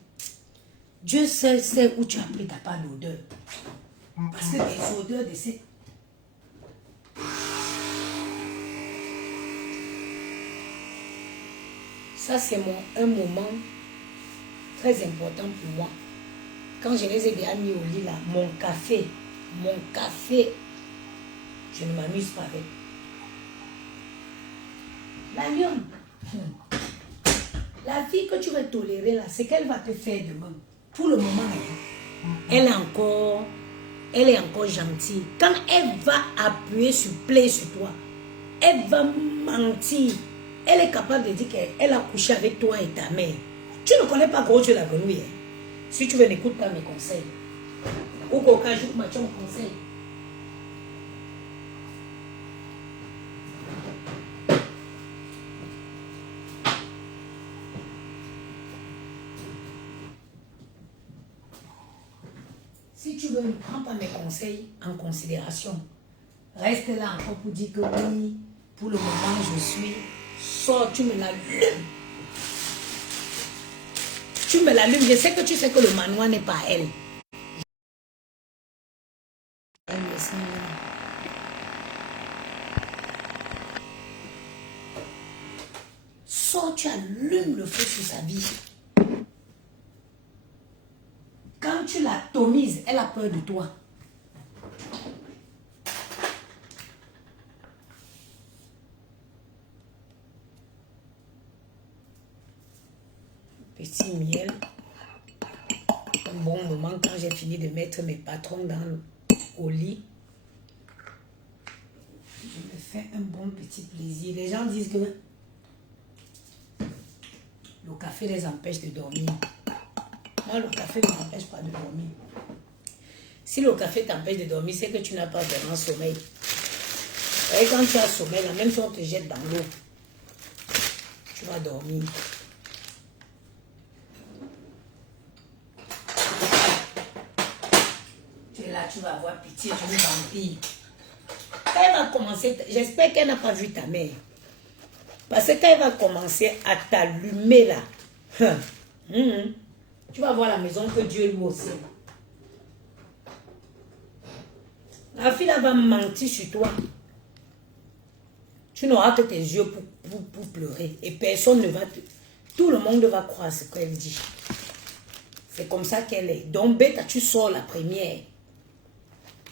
Dieu seul sait où tu as pris ta part d'odeur. Parce que les odeurs de cette... Ça, c'est un moment très important pour moi. Quand je les ai bien mis au lit là, mon café, je ne m'amuse pas avec. La lionne, la vie que tu vas tolérer là, c'est qu'elle va te faire demain. Pour le moment, elle est encore gentille. Quand elle va appuyer sur play sur toi, elle va mentir. Elle est capable de dire qu'elle a couché avec toi et ta mère. Tu ne connais pas gros Dieu la grenouille. Si tu veux, n'écoute pas mes conseils. Ou qu'aucun jour, tu me conseilles. Si tu veux, ne prends pas mes conseils en considération. Reste là encore pour dire que oui, pour le moment, je suis... Sors, tu me l'allumes. Tu me l'allumes. Je sais que tu sais que le manoir n'est pas elle. Sors, tu allumes le feu sur sa vie. Quand tu l'atomises, elle a peur de toi. Petit miel. Un bon moment quand j'ai fini de mettre mes patrons au lit. Je me fais un bon petit plaisir. Les gens disent que le café les empêche de dormir. Moi, le café ne m'empêche pas de dormir. Si le café t'empêche de dormir, c'est que tu n'as pas vraiment sommeil. Et quand tu as sommeil, là, même si on te jette dans l'eau, tu vas dormir. Tu es là, tu vas avoir pitié d'une vampire. Quand elle va commencer, j'espère qu'elle n'a pas vu ta mère. Parce que quand elle va commencer à t'allumer là, tu vas voir la maison que Dieu lui aussi. La fille là va mentir sur toi. Tu n'auras que tes yeux pour pleurer. Et personne ne va te... Tout le monde va croire ce qu'elle dit. C'est comme ça qu'elle est. Donc, bêta, tu sors la première.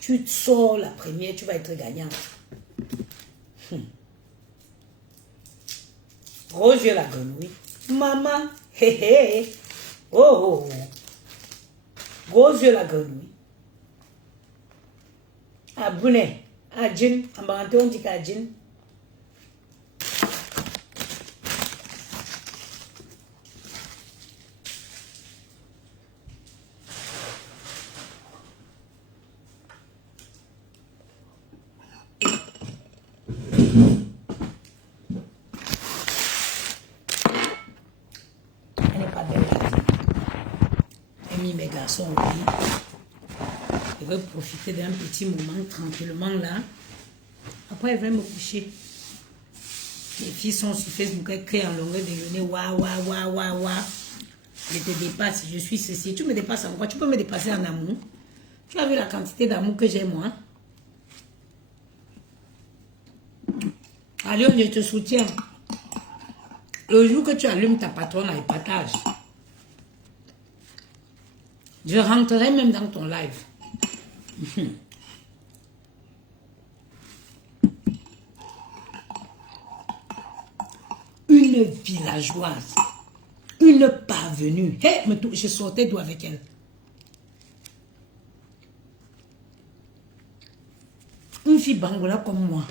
Tu sors la première, tu vas être gagnante. Gros yeux la grenouille. Maman, hé hé. Oh, oh. Gros yeux la grenouille. À Brunei, à Djinn, à Baranté, on dit qu'à Djinn. Elle n'est pas belle la vie. J'ai mis mes garçons au lit. Je vais profiter d'un petit moment tranquillement là. Après, elle va me coucher. Les filles sont sur Facebook, elles créent en longueur de journée. Waouh, waouh, waouh, waouh, waouh. Je te dépasse, je suis ceci. Tu me dépasses en quoi? Tu peux me dépasser en amour. Tu as vu la quantité d'amour que j'ai moi? Allez, je te soutiens. Le jour que tu allumes ta patronne à épatage, je rentrerai même dans ton live. Une villageoise, une parvenue. Hey, je sortais d'où avec elle? Une fille bangola comme moi.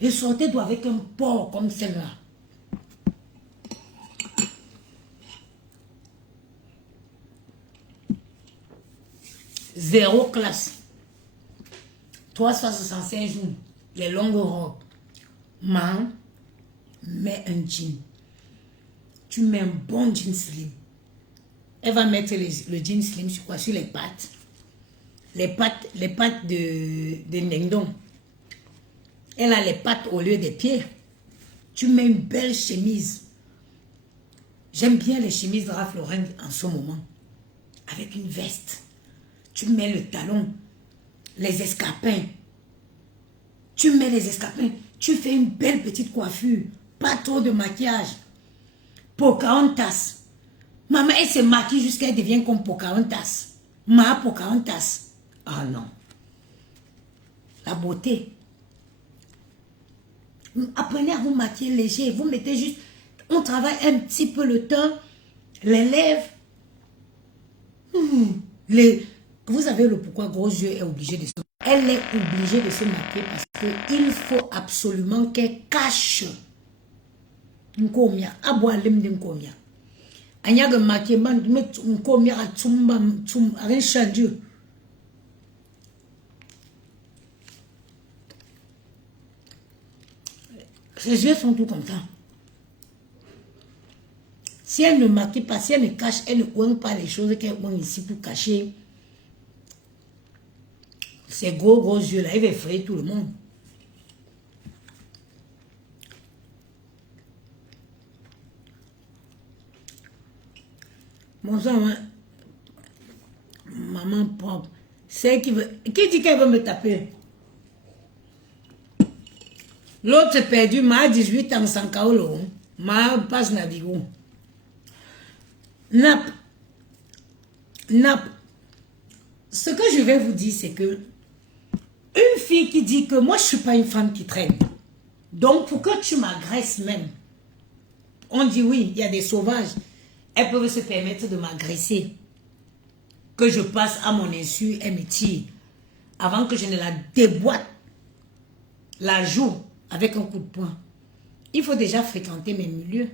Je sortais d'où avec un porc comme celle-là. Zéro classe. 365 jours. Les longues robes. Man, mets un jean. Tu mets un bon jean slim. Elle va mettre le jean slim sur quoi? Sur les pattes. Les pattes de Nengdong. Elle a les pattes au lieu des pieds. Tu mets une belle chemise. J'aime bien les chemises de Ralph Lauren en ce moment. Avec une veste. Tu mets le talon. Les escarpins. Tu mets les escarpins. Tu fais une belle petite coiffure. Pas trop de maquillage. Pocahontas. Maman, elle se maquille jusqu'à elle devient comme Pocahontas. Ma Pocahontas. Ah non. La beauté. Apprenez à vous maquiller léger. Vous mettez juste... On travaille un petit peu le teint. Les lèvres. Vous savez le pourquoi Gros Yeux est obligée de se... Elle est obligée de se maquiller parce qu'il faut absolument qu'elle cache. Nkomia. Aboua lem de nkomia. Anyaga maquiller man met nkomia à tsumba tsum avec chandieu. Ses yeux sont tout comme ça. Si elle ne maquille pas, si elle ne cache, elle ne oigne pas les choses qu'elle oigne ici pour cacher ces gros yeux là, il va effrayer tout le monde. Mon sang, hein? Maman propre. C'est qui veut. Qui dit qu'elle veut me taper? L'autre s'est perdu, ma 18 ans sans kaolo. Ma passe navigo. Nap. Ce que je vais vous dire, c'est que une fille qui dit que moi, je ne suis pas une femme qui traîne. Donc, pour que tu m'agresses même, on dit oui, il y a des sauvages. Elles peuvent se permettre de m'agresser. Que je passe à mon insu, elles me tirent. Avant que je ne la déboîte la joue avec un coup de poing. Il faut déjà fréquenter mes milieux.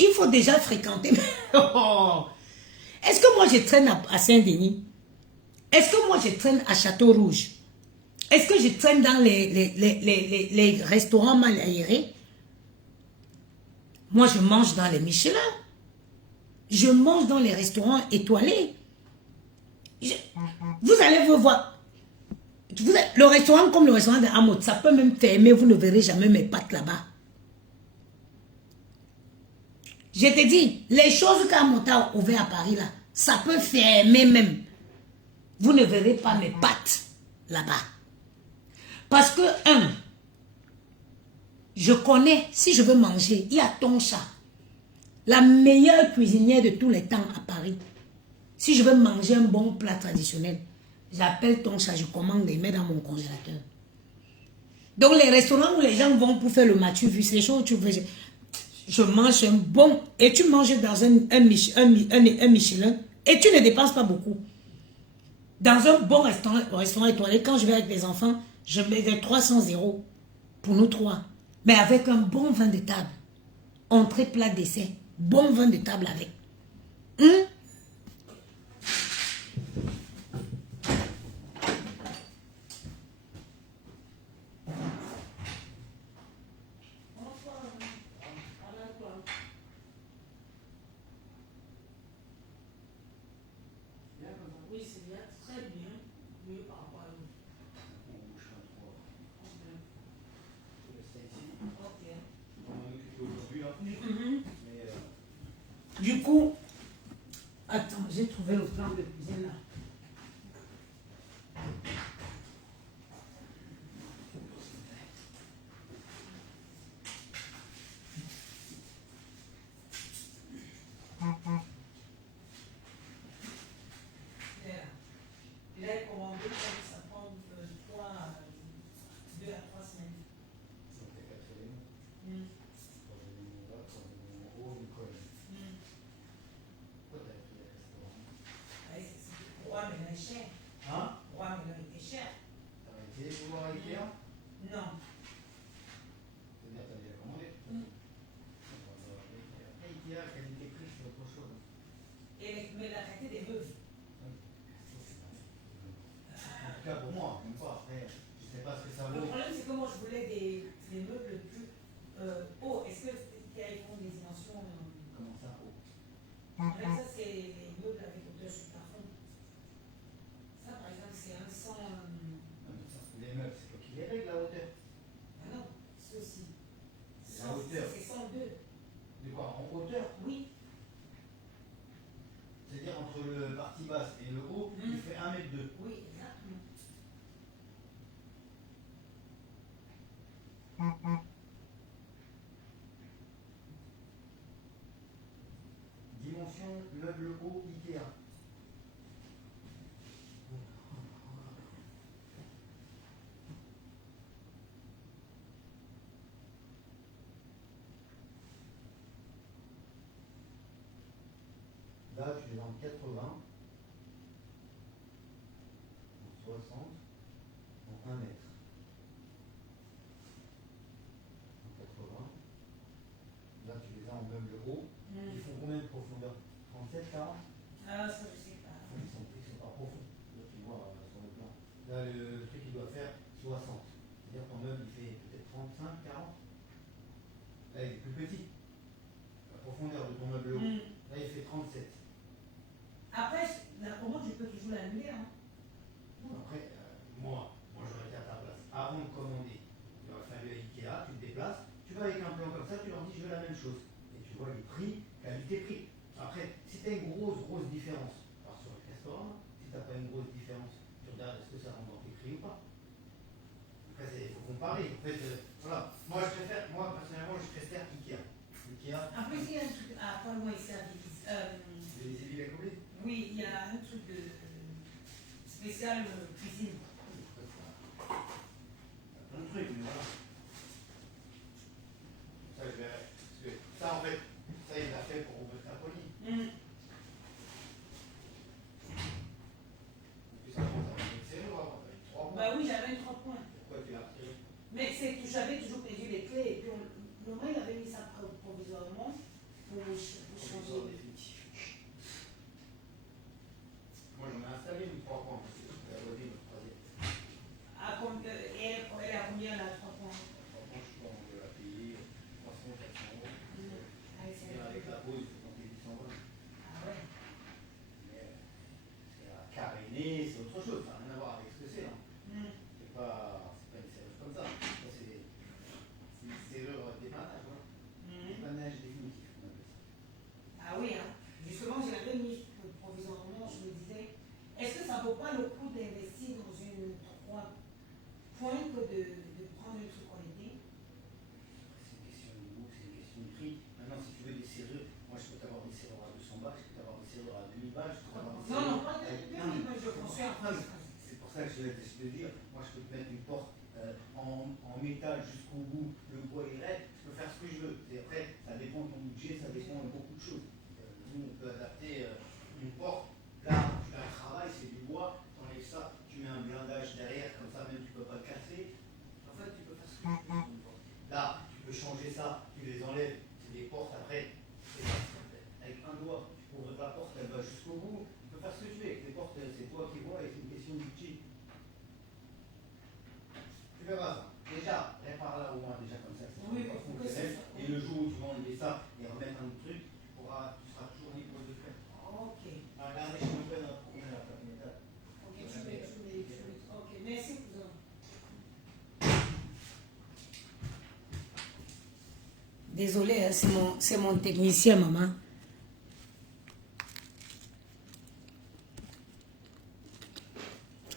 Il faut déjà fréquenter mes... Oh. Est-ce que moi je traîne à Saint-Denis? Est-ce que moi je traîne à Château-Rouge? Est-ce que je traîne dans les restaurants mal aérés? Moi je mange dans les Michelin. Je mange dans les restaurants étoilés. Vous allez vous voir. Le restaurant comme le restaurant de Hamod, ça peut même fermer, vous ne verrez jamais mes pattes là-bas. Je te dis, les choses qu'Hamod a ouvert à Paris là, ça peut fermer même. Vous ne verrez pas mes pattes là-bas. Parce que, je connais, si je veux manger, il y a Toncha, la meilleure cuisinière de tous les temps à Paris. Si je veux manger un bon plat traditionnel, j'appelle Toncha, je commande et mets dans mon congélateur. Donc les restaurants où les gens vont pour faire le match, vu ces choses, tu veux, je mange un bon, et tu manges dans un Michelin, et tu ne dépenses pas beaucoup. Dans un bon restaurant étoilé, quand je vais avec mes enfants, je mets 300 euros pour nous trois. Mais avec un bon vin de table. Entrée, plat, dessert. Bon vin de table avec. Hum? Oui, c'est bien, très bien. Mieux par rapport à nous. Du coup, attends, j'ai trouvé le plan de cuisine là. Il a commandé que ça prend 2 à 3 semaines. Mm. Ouais, c'est roi, mais là, il est cher. Hein? Roi, mais là, il est cher. T'as été voir Ikea? Non. C'est-à-dire t'as déjà commandé? Ikea, qualité-prix, c'est autre chose. Mais la qualité des meubles. En tout cas pour moi, même pas. Après, je sais pas ce que ça Le vaut. problème, c'est que moi, je voulais des meubles plus hauts. Est-ce que ils font des dimensions Comment ça? Avec ça, c'est les meubles avec hauteur sur plafond. Ça, par exemple, c'est un 100. Les meubles, c'est toi qui les règles la hauteur. Ah non, c'est aussi. La hauteur. C'est 102. De quoi? En hauteur? Oui. C'est-à-dire entre le partie basse et le haut, il fait 1,2 m. Oui, exactement. Dimension meuble haut Ikea. Là, tu es dans 80, en 60, en 1 mètre. En 80. Là, tu les as en meuble haut. Ils font combien de profondeur? 37, 40? Ah, ça, je sais pas. Ils sont pas profonds. Là, tu vois sur le plan. Là, le truc, il doit faire 60. C'est-à-dire ton meuble, il fait peut-être 35, 40. Là, il est plus petit. La profondeur de ton meuble haut. Là, il fait 37. Après, la commande, je peux toujours l'annuler. Hein. Bon, après, moi, j'aurais été à ta place. Avant de commander, il aurait fallu à Ikea, tu te déplaces, tu vas avec un plan comme ça, tu leur dis je veux la même chose. Et tu vois les prix, qualité-prix. Après, si tu as une grosse différence, alors sur le restaurant, si tu n'as pas une grosse différence, tu regardes est-ce que ça rentre dans tes prix ou pas. Après, il faut comparer. En fait, voilà. Moi, personnellement, je préfère Ikea. Ikea. En plus, il y a un truc à pas loin ici à Vélizy. Les éviles à coller. Oui, il y a un truc de spécial cuisine. Plein de trucs, mais voilà. Ça, je verrai. Parce que ça, en fait, ça, il l'a fait pour Roberta Poli. En plus, ça va être serrure avant. T'as eu 3 mois. Bah oui, j'avais 3 points. Pourquoi tu l'as retiré? Mais j'avais toujours perdu les clés et puis le mari avait mis ça provisoirement pour Provisoire changer. définitif. Moi, j'en ai installé une 3 points. Parce que c'était la voisine, le troisième. Elle a combien là, 3 points? 3 points, je pense, on l'a payé 300, 400 euros. Et Ah avec la pause, il faut compter 820. ouais. Mais c'est à caréner, c'est autre chose. Ça n'a rien à voir avec ce que c'est. Hein. C'est pas une serrure comme ça. Ça, c'est une serrure dépannage. Voilà. Dépannage définitif, on appelle ça. Ah oui, hein. Justement, je l'avais mis provisoirement, je me disais, est-ce que ça vaut pas le coup d'investir dans une 3 points que de prendre une truc qualité? C'est une question de goût, c'est une question de prix. Maintenant, si tu veux des serrures, moi je peux t'avoir des serrures à 200 balles, je peux t'avoir des serrures à 2000 balles, je peux t'avoir des serrures. Non, pas de mais je construis en France. C'est pour ça que je vais te dire, moi je peux te mettre une porte en métal jusqu'au bout, le bois est raide, je peux faire ce que je veux. Et après, ça dépend de ton budget, ça dépend de beaucoup de choses. Nous, on peut adapter une porte, là, tu la travailles, c'est du bois, tu enlèves au moins déjà comme ça, que ça Oui, soit pour que ça fonctionnel. soit- Et le jour où tu vas enlever ça et remettre un autre truc, tu seras toujours libre de le faire. Ok. Regardez, je me fais notre premier à la première étape. Ok, ok, merci, cousin. Désolé, hein, c'est mon technicien, maman.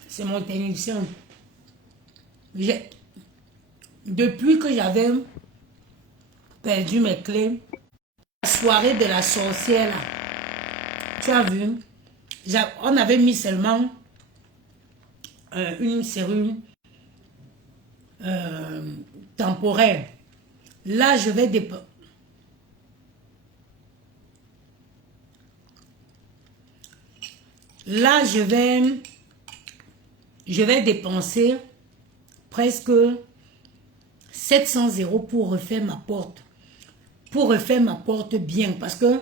C'est mon technicien. Depuis que j'avais perdu mes clés, la soirée de la sorcière, là, tu as vu, on avait mis seulement une serrure temporaire. Là, je vais Là, je vais dépenser presque 700 € pour refaire ma porte. Pour refaire ma porte bien. Parce que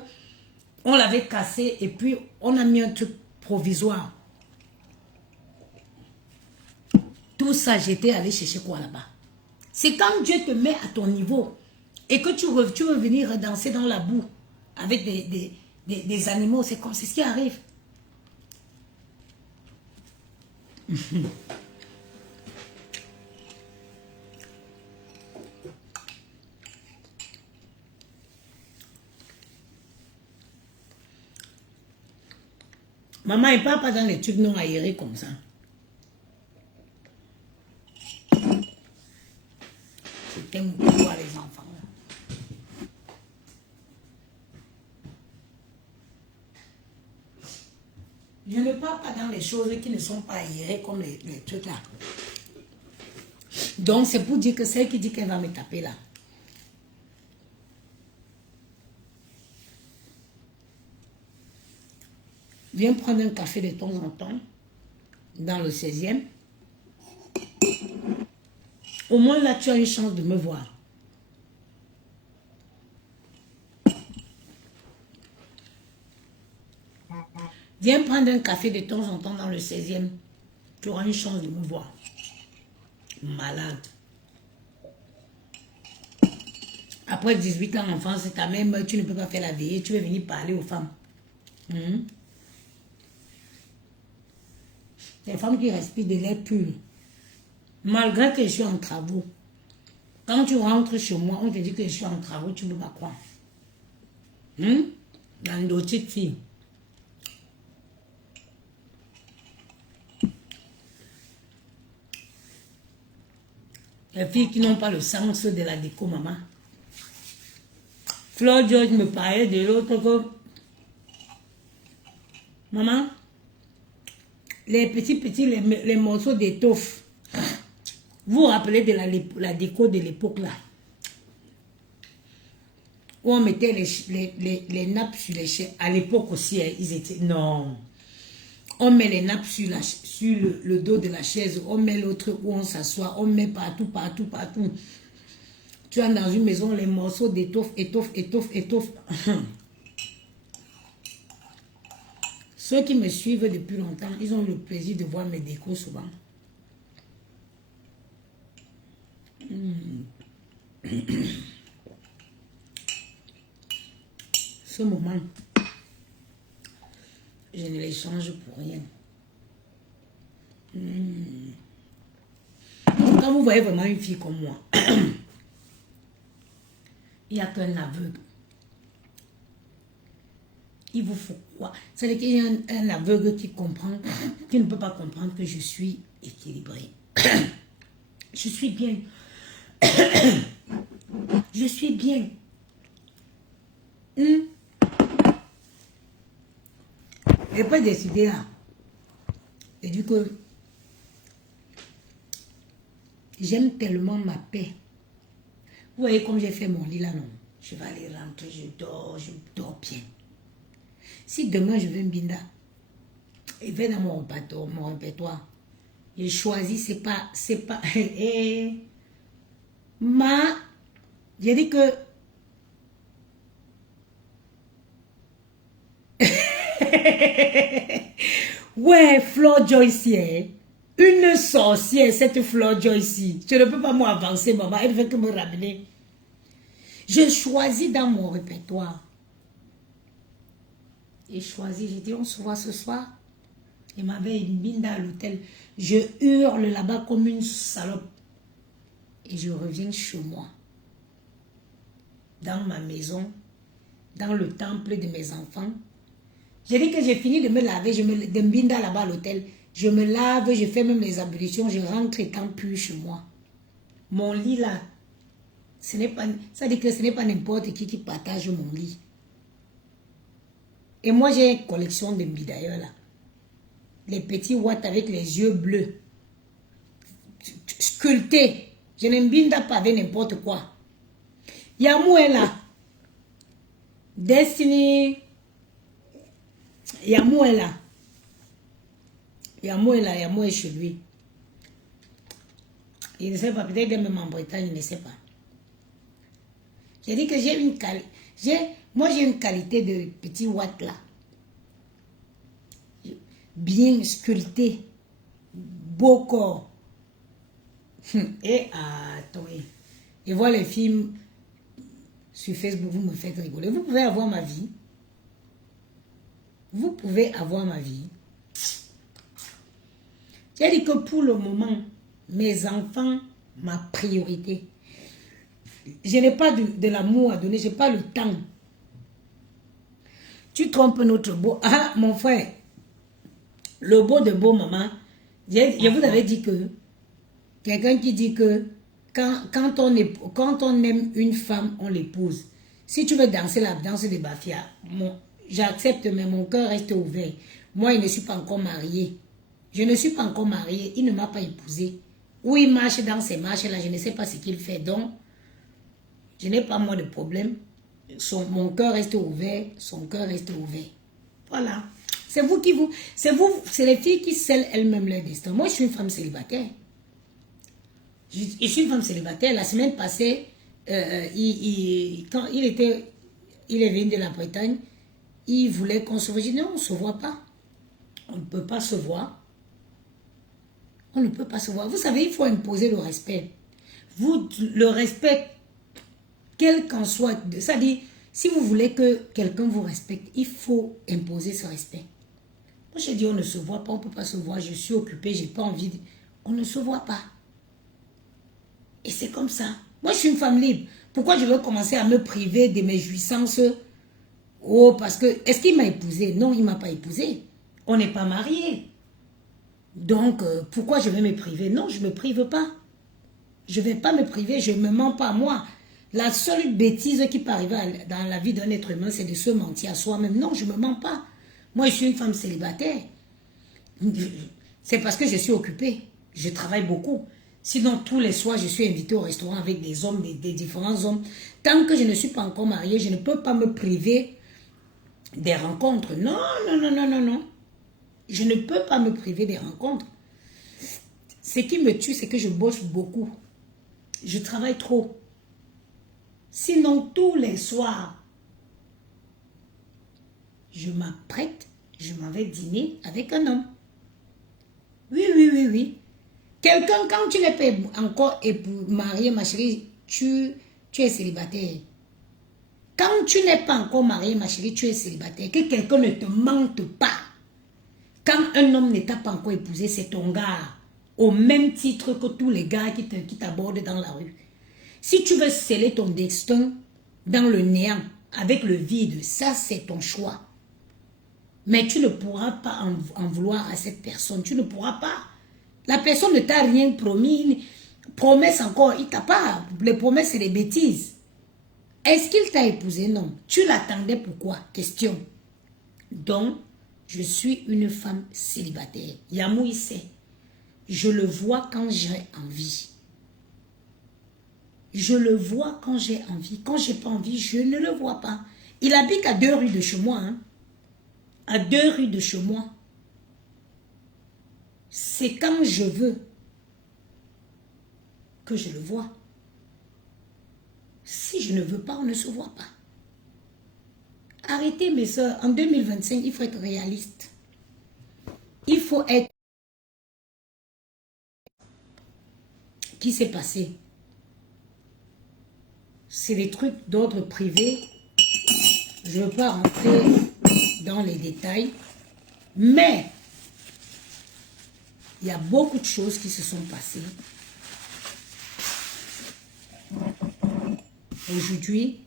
on l'avait cassée et puis on a mis un truc provisoire. Tout ça, j'étais allé chercher quoi là-bas? C'est quand Dieu te met à ton niveau et que tu veux venir danser dans la boue avec des animaux. C'est ce qui arrive. Maman, il ne part pas dans les trucs non aérés comme ça. Je t'aime beaucoup les enfants. Je ne pars pas dans les choses qui ne sont pas aérées comme les trucs là. Donc c'est pour dire que celle qui dit qu'elle va me taper là. Viens prendre un café de temps en temps dans le 16e. Au moins là, tu as une chance de me voir. Viens prendre un café de temps en temps dans le 16e. Tu auras une chance de me voir. Malade. Après 18 ans, enfant, c'est ta même, tu ne peux pas faire la veillée, tu veux venir parler aux femmes. Les femmes qui respirent de l'air pur. Malgré que je suis en travaux. Quand tu rentres chez moi, on te dit que je suis en travaux, tu ne peux pas croire. Dans d'autres petites filles. Les filles qui n'ont pas le sens de la déco, maman. Fleur George me parlait de l'autre que... Maman, les les morceaux d'étoffe. Vous vous rappelez de la déco de l'époque là? Où on mettait les nappes sur les chaises. À l'époque aussi, ils étaient... Non. On met les nappes sur le dos de la chaise. On met l'autre où on s'assoit. On met partout, partout, partout. Tu as dans une maison les morceaux d'étoffe, étoffe. Ceux qui me suivent depuis longtemps, ils ont le plaisir de voir mes décos souvent. Ce moment, je ne les change pour rien. Quand vous voyez vraiment une fille comme moi, il n'y a qu'un aveugle. Il vous faut quoi? C'est-à-dire qu'il y a un aveugle qui comprend, qui ne peut pas comprendre que je suis équilibrée. Je suis bien. Je suis bien. J'ai pas décidé là. J'ai dit que j'aime tellement ma paix. Vous voyez comme j'ai fait mon lit là, non? Je vais aller rentrer, je dors bien. Si demain je veux Mbinda, il va dans mon répertoire. Je choisis, c'est pas, j'ai dit que ouais, Flo Joyce, Une sorcière, cette Fleur Joy ici. Je ne peux pas m'avancer, maman. Elle veut que me ramener. Je choisis dans mon répertoire. J'ai choisi, j'ai dit, on se voit ce soir. Il m'avait éliminé à l'hôtel. Je hurle là-bas comme une salope. Et je reviens chez moi. Dans ma maison. Dans le temple de mes enfants. J'ai dit que j'ai fini de me laver. Je me binda là-bas à l'hôtel. Je me lave, je fais même les ablutions. Je rentre étant pur chez moi. Mon lit là. Ce n'est pas, ça dit que ce n'est pas n'importe qui partage mon lit. Et moi j'ai une collection de mbi d'ailleurs là. Les petits watts avec les yeux bleus. Sculptés. Je ne m'binde pas avec n'importe quoi. Yamou est là. Destiny. Yamou est là. Yamou est là. Yamou est chez lui. Il ne sait pas. Peut-être même en Bretagne, il ne sait pas. J'ai dit que j'ai une qualité. Moi j'ai une qualité de petit watts là. Bien sculpté. Beau corps. Et attendez. Et voilà les films sur Facebook, vous me faites rigoler. Vous pouvez avoir ma vie. Vous pouvez avoir ma vie. J'ai dit que pour le moment, mes enfants, ma priorité. Je n'ai pas de l'amour à donner, je n'ai pas le temps. Tu trompes notre beau. Ah, mon frère, le beau de beau maman, je vous avais dit que quelqu'un qui dit que quand on aime une femme, on l'épouse. Si tu veux danser la danse de Bafia, j'accepte, mais mon cœur reste ouvert. Moi, je ne suis pas encore mariée. Je ne suis pas encore mariée. Il ne m'a pas épousée. Où il marche dans ces marches-là, je ne sais pas ce qu'il fait. Donc, je n'ai pas moi de problème. Mon cœur reste ouvert. Son cœur reste ouvert. Voilà. C'est vous qui vous... C'est les filles qui scellent elles-mêmes leur destin. Moi, je suis une femme célibataire. Je suis une femme célibataire. La semaine passée, quand il est venu de la Bretagne, il voulait qu'on se voit. J'ai dit non, on ne se voit pas. On ne peut pas se voir. On ne peut pas se voir. Vous savez, il faut imposer le respect. Le respect, quel qu'en soit, c'est-à-dire, si vous voulez que quelqu'un vous respecte, il faut imposer ce respect. Moi, j'ai dit, on ne se voit pas, on ne peut pas se voir, je suis occupée, je n'ai pas envie. On ne se voit pas. Et c'est comme ça. Moi, je suis une femme libre. Pourquoi je veux commencer à me priver de mes jouissances? Oh, parce que, est-ce qu'il m'a épousée? Non, il ne m'a pas épousée. On n'est pas mariés. Donc, pourquoi je vais me priver? Non, je ne me prive pas. Je ne vais pas me priver, je ne me mens pas moi. La seule bêtise qui peut arriver dans la vie d'un être humain, c'est de se mentir à soi-même. Non, je ne me mens pas. Moi, je suis une femme célibataire. C'est parce que je suis occupée. Je travaille beaucoup. Sinon, tous les soirs, je suis invitée au restaurant avec des hommes, des différents hommes. Tant que je ne suis pas encore mariée, je ne peux pas me priver des rencontres. Non, non, non, non, non, non. Je ne peux pas me priver des rencontres. Ce qui me tue, c'est que je bosse beaucoup. Je travaille trop. Sinon, tous les soirs, je m'apprête, je m'en vais dîner avec un homme. Oui, oui, oui, oui. Quelqu'un, quand tu n'es pas encore marié, ma chérie, tu es célibataire. Quand tu n'es pas encore marié, ma chérie, tu es célibataire. Que quelqu'un ne te mente pas. Quand un homme ne t'a pas encore épousé, c'est ton gars. Au même titre que tous les gars qui t'abordent dans la rue. Si tu veux sceller ton destin dans le néant, avec le vide, ça c'est ton choix. Mais tu ne pourras pas en vouloir à cette personne. Tu ne pourras pas. La personne ne t'a rien promis. Promesse encore, il t'a pas. Les promesses, c'est des bêtises. Est-ce qu'il t'a épousé? Non. Tu l'attendais pourquoi? Question. Donc, je suis une femme célibataire. Yamou, il sait. Je le vois quand j'ai envie. Je le vois quand j'ai envie. Quand j'ai pas envie, je ne le vois pas. Il habite à 2 rues de chez moi. Hein. À 2 rues de chez moi. C'est quand je veux que je le vois. Si je ne veux pas, on ne se voit pas. Arrêtez mes soeurs. En 2025, il faut être réaliste. Il faut être qui s'est passé. C'est des trucs d'ordre privé. Je ne veux pas rentrer dans les détails. Mais, il y a beaucoup de choses qui se sont passées. Aujourd'hui,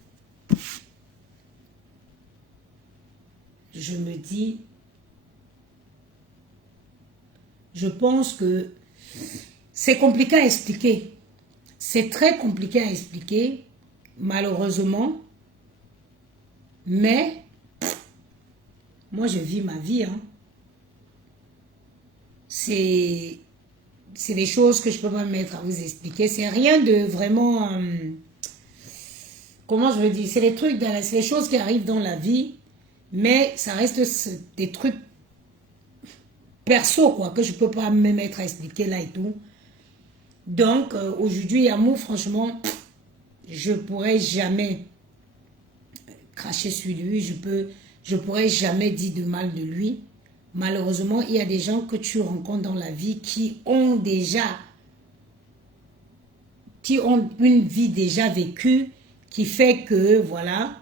je me dis, je pense que c'est compliqué à expliquer. C'est très compliqué à expliquer, malheureusement. Mais, moi je vis ma vie. Hein. C'est des choses que je ne peux pas me mettre à vous expliquer. C'est rien de vraiment... comment je veux dire? C'est des trucs, c'est des choses qui arrivent dans la vie. Mais ça reste des trucs perso, quoi, que je ne peux pas me mettre à expliquer là et tout. Donc, aujourd'hui, Yamou, franchement, je ne pourrais jamais cracher sur lui. Je pourrais jamais dire de mal de lui. Malheureusement, il y a des gens que tu rencontres dans la vie qui ont une vie déjà vécue, qui fait que, voilà,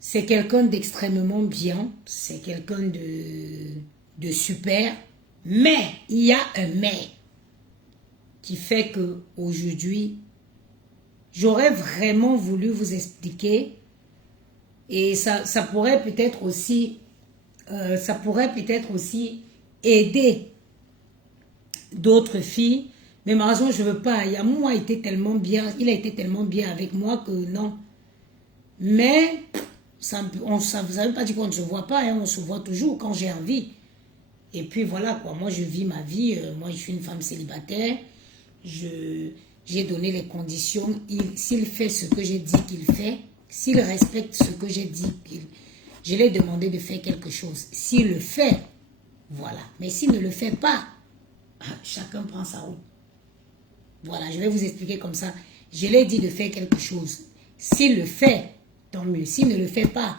c'est quelqu'un d'extrêmement bien, c'est quelqu'un de super, mais il y a un mais qui fait que aujourd'hui, j'aurais vraiment voulu vous expliquer et ça pourrait peut-être aussi aider d'autres filles, mais malheureusement je veux pas. Yamou a été tellement bien, il a été tellement bien avec moi que non. Mais ça ne veut pas dire qu'on ne se voit pas, hein, on se voit toujours quand j'ai envie. Et puis voilà quoi, moi je vis ma vie, moi je suis une femme célibataire, j'ai donné les conditions, s'il fait ce que j'ai dit qu'il fait, s'il respecte ce que j'ai dit je l'ai demandé de faire quelque chose. S'il le fait, voilà. Mais s'il ne le fait pas, chacun prend sa route. Voilà, je vais vous expliquer comme ça. Je l'ai dit de faire quelque chose. S'il le fait, tant mieux. S'il ne le fait pas,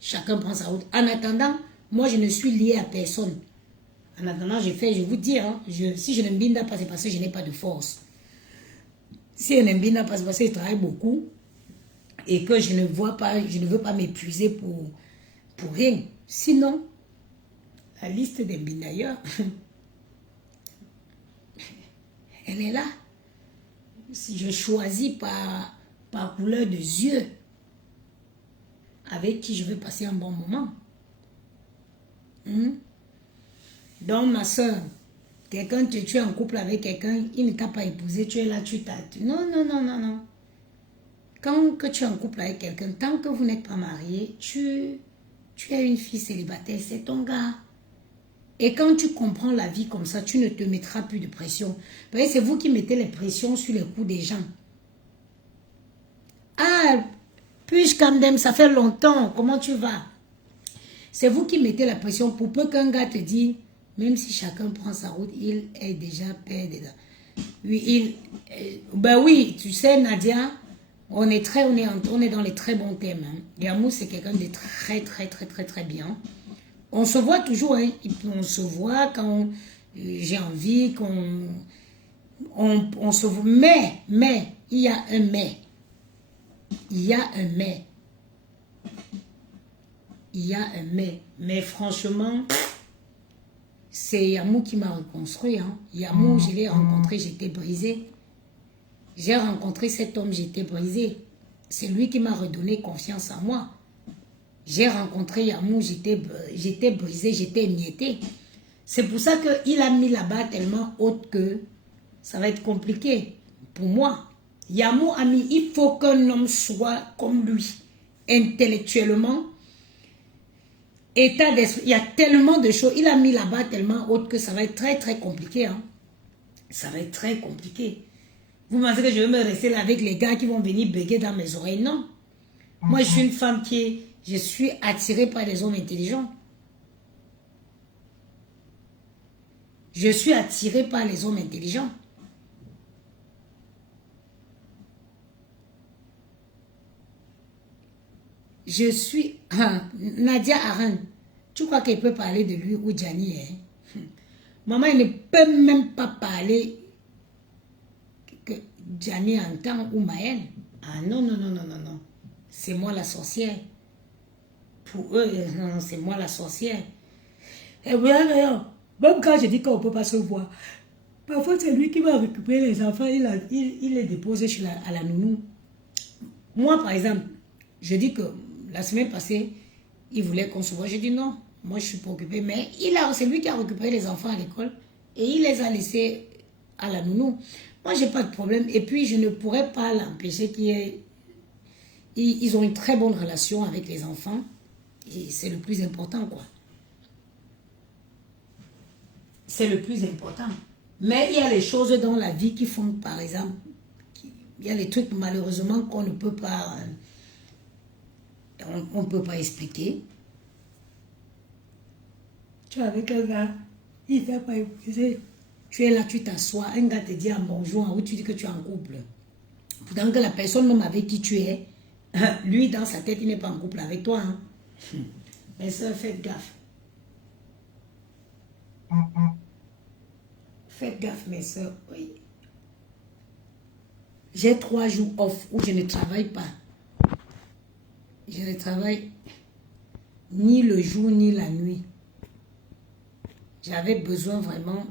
chacun prend sa route. En attendant, moi je ne suis liée à personne. En attendant, je vous dis, hein, si je ne m'binde pas, c'est parce que je n'ai pas de force. Si je ne m'binde pas, c'est parce que je travaille beaucoup et que je ne veux pas m'épuiser pour rien. Sinon, la liste des Mbindailleurs, elle est là. Si je choisis par couleur de yeux avec qui je veux passer un bon moment. Donc, ma soeur, tu es en couple avec quelqu'un, il ne t'a pas épousé, tu es là, tu t'as... Non, non, non, non, non. Quand que tu es en couple avec quelqu'un, tant que vous n'êtes pas marié, tu es une fille célibataire, c'est ton gars. Et quand tu comprends la vie comme ça, tu ne te mettras plus de pression. Vous voyez, c'est vous qui mettez les pressions sur les coups des gens. Ah, puis Kamdem, ça fait longtemps, comment tu vas? C'est vous qui mettez la pression pour peu qu'un gars te dise, même si chacun prend sa route, il est déjà père dedans. Oui, ben oui, tu sais, Nadia, on est dans les très bons thèmes. Hein. Yamou, c'est quelqu'un de très, très, très, très, très bien. On se voit toujours, hein. On se voit quand j'ai envie, on se voit. Mais, il y a un mais. Il y a un mais. Il y a un mais. Mais franchement, c'est Yamou qui m'a reconstruit. Hein. Yamou, je l'ai rencontré, j'étais brisée. J'ai rencontré cet homme, j'étais brisée. C'est lui qui m'a redonné confiance en moi. J'ai rencontré Yamou, j'étais brisée, j'étais émiettée. C'est pour ça qu'il a mis la barre tellement haute que ça va être compliqué pour moi. Yamou a mis, il faut qu'un homme soit comme lui, intellectuellement, état d'esprit. Il y a tellement de choses. Il a mis la barre tellement haute que ça va être très très compliqué. Hein. Ça va être très compliqué. Vous pensez que je vais me rester là avec les gars qui vont venir béguer dans mes oreilles? Non. Moi, je suis une femme je suis attirée par les hommes intelligents. Je suis attirée par les hommes intelligents. Je suis... Nadia Aran, tu crois qu'elle peut parler de lui ou Gianni, hein? Maman, elle ne peut même pas parler Gianni entend ou Maël. Ah non, non, non, non, non, non. C'est moi la sorcière. Pour eux, non, c'est moi la sorcière. Et voilà, d'ailleurs, même quand je dis qu'on ne peut pas se voir, parfois c'est lui qui va récupérer les enfants, il les dépose à la nounou. Moi, par exemple, je dis que la semaine passée, il voulait qu'on se voit. J'ai dit non, moi je suis pas occupée. Mais c'est lui qui a récupéré les enfants à l'école et il les a laissés à la nounou. Moi, j'ai pas de problème. Et puis, je ne pourrais pas l'empêcher ils ont une très bonne relation avec les enfants. Et c'est le plus important, quoi. C'est le plus important. Mais il y a les choses dans la vie qui font, par exemple, il y a les trucs malheureusement qu'on ne peut pas, on ne peut pas expliquer. Tu es avec un gars, il ne fait pas écouter. Tu es là, tu t'assois, un gars te dit un bonjour, ou tu dis que tu es en couple. Pourtant que la personne même avec qui tu es, lui dans sa tête, il n'est pas en couple avec toi. Hein. Mes soeurs, faites gaffe. Faites gaffe, mes soeurs, oui. J'ai 3 jours off où je ne travaille pas. Je ne travaille ni le jour ni la nuit. J'avais besoin vraiment,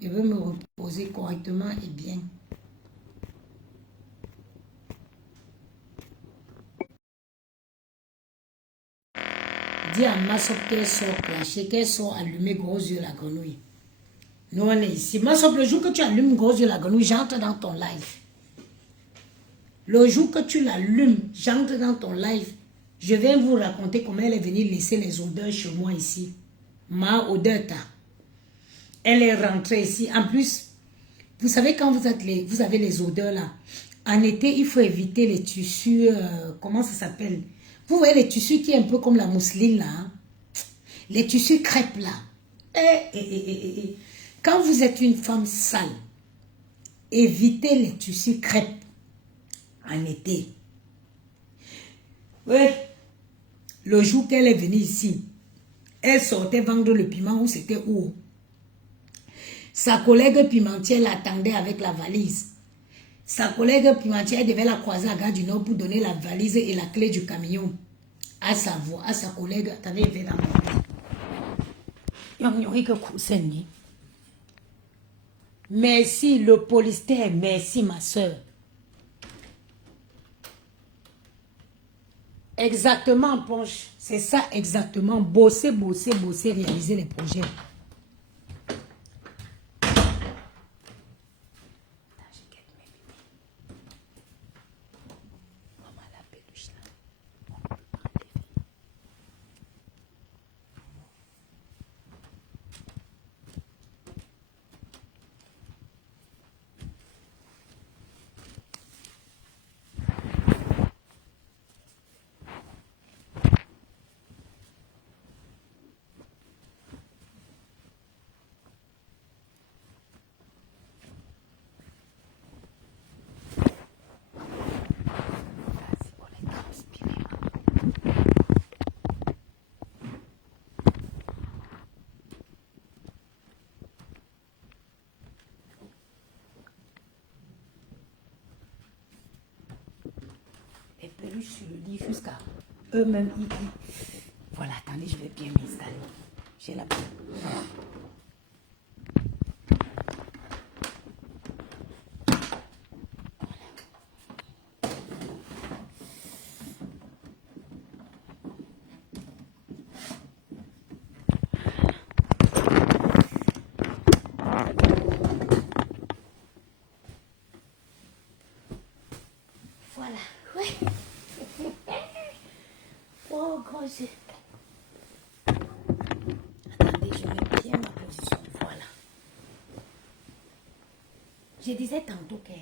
je veux me reposer correctement et bien. Dis à Massop qu'elle sort clasher, qu'elle sort allumer gros yeux la grenouille. Nous on est ici. Massop, le jour que tu allumes gros yeux la grenouille, j'entre dans ton live. Le jour que tu l'allumes, j'entre dans ton live. Je vais vous raconter comment elle est venue laisser les odeurs chez moi ici. Ma odeur ta. Elle est rentrée ici. En plus, vous savez quand vous avez les odeurs là, en été, il faut éviter les tissus, comment ça s'appelle? Vous voyez les tissus qui est un peu comme la mousseline là. Hein? Les tissus crêpes là. Quand vous êtes une femme sale, évitez les tissus crêpes en été. Oui. Le jour qu'elle est venue ici, elle sortait vendre le piment où c'était où? Sa collègue pimentière l'attendait avec la valise. Sa collègue pimentière devait la croiser à Gare du Nord pour donner la valise et la clé du camion à sa collègue. Attendez, il dans mon... Merci le polystère, merci ma soeur. Exactement, Ponche. C'est ça exactement. Bosser, bosser, bosser, réaliser les projets. Sur le lit jusqu'à eux-mêmes. Voilà, attendez, je vais bien m'installer. J'ai la... Voilà, ouais. Oh, gros yeux. Attendez, je mets bien ma position. Voilà. Je disais tantôt que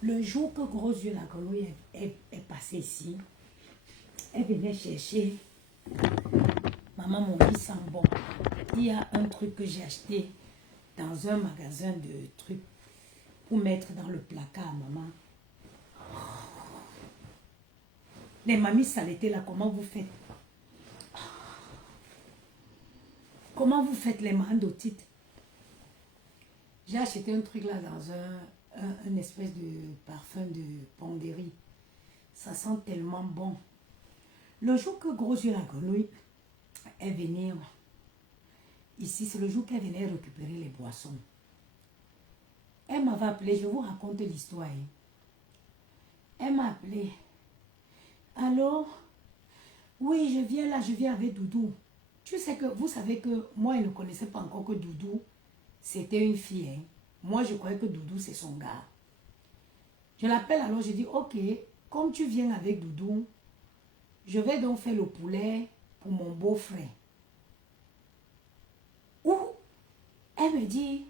le jour que gros yeux la grenouille est passée ici, elle venait chercher. Maman, mon lit sent bon. Il y a un truc que j'ai acheté dans un magasin de trucs pour mettre dans le placard, maman. Les mamies saletés là, comment vous faites? Comment vous faites les mandotites? J'ai acheté un truc là dans un espèce de parfum de Pondéry. Ça sent tellement bon. Le jour que Gros Yeux la grenouille est venue ici, c'est le jour qu'elle venait récupérer les boissons. Elle m'avait appelé, je vous raconte l'histoire. Hein. Elle m'a appelé. Allô? Oui, je viens là, je viens avec Doudou. Tu sais que, vous savez que moi, elle ne connaissait pas encore que Doudou, c'était une fille. Hein. Moi, je croyais que Doudou, c'est son gars. Je l'appelle alors, je dis, ok, comme tu viens avec Doudou, je vais donc faire le poulet pour mon beau-frère. Ou, elle me dit,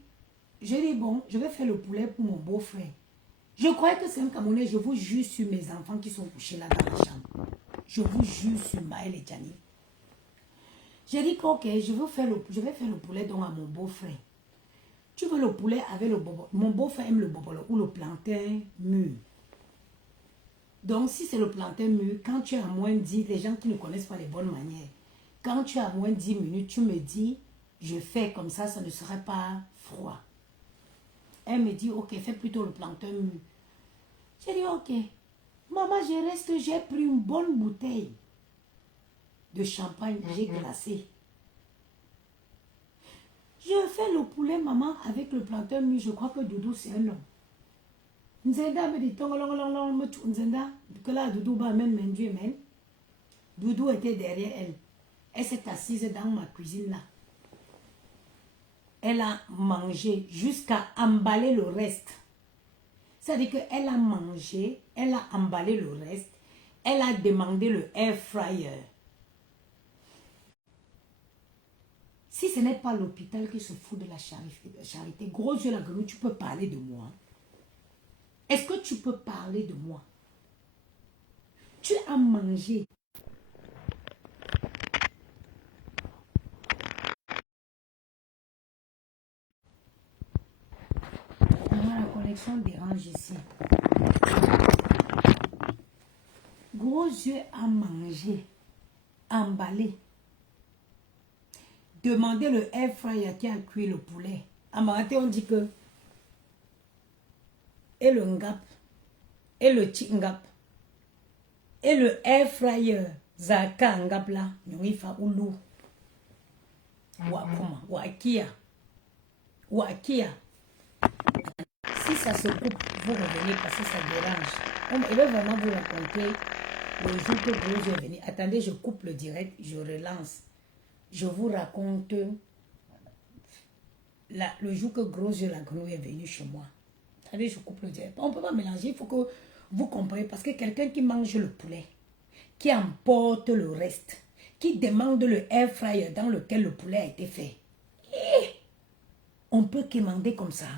je dis, bon, je vais faire le poulet pour mon beau-frère. Je croyais que c'est un Camerounais, je vous jure sur mes enfants qui sont couchés là dans la chambre. Je vous jure sur Maël et Gianni. J'ai dit que, ok, je vais faire le poulet donc à mon beau-frère. Tu veux le poulet avec le bobo. Mon beau-frère aime le bobolo ou le plantain mûr. Donc, si c'est le plantain mûr, quand tu es à moins 10, les gens qui ne connaissent pas les bonnes manières, quand tu es à moins 10 minutes, tu me dis, je fais comme ça ne serait pas froid. Elle me dit, ok, fais plutôt le plantain mûr. J'ai dit, ok. Maman, j'ai pris une bonne bouteille de champagne, j'ai glacé. Je fais le poulet, maman, avec le plantain mûr. Je crois que Doudou, c'est un homme. Nzenda me dit, Nzenda, que là, Doudou va même Dieu, même. Doudou était derrière elle. Elle s'est assise dans ma cuisine là. Elle a mangé jusqu'à emballer le reste. C'est-à-dire qu'elle a mangé, elle a emballé le reste. Elle a demandé le air fryer. Si ce n'est pas l'hôpital qui se fout de la charité, Gros Yeux la grenouille, tu peux parler de moi. Est-ce que tu peux parler de moi? Tu as mangé. La connexion dérange ici. Gros Yeux a mangé, emballé. Demandez le air fryer qui a cuit le poulet. À Maraté, on dit que et le ngap, et le chingap, et le air fryer, zaka ngap là, nyongifa ulu, wakuma, wakia, wakia. Si ça se coupe, vous revenez parce que ça dérange. Il va vraiment vous raconter le jour que Gros Yeux est venu. Attendez, je coupe le direct, je relance. Je vous raconte le jour que Gros Yeux la grenouille est venu chez moi. Attendez, je coupe le direct. On ne peut pas mélanger, il faut que vous compreniez. Parce que quelqu'un qui mange le poulet, qui emporte le reste, qui demande le air fryer dans lequel le poulet a été fait, on peut quémander comme ça.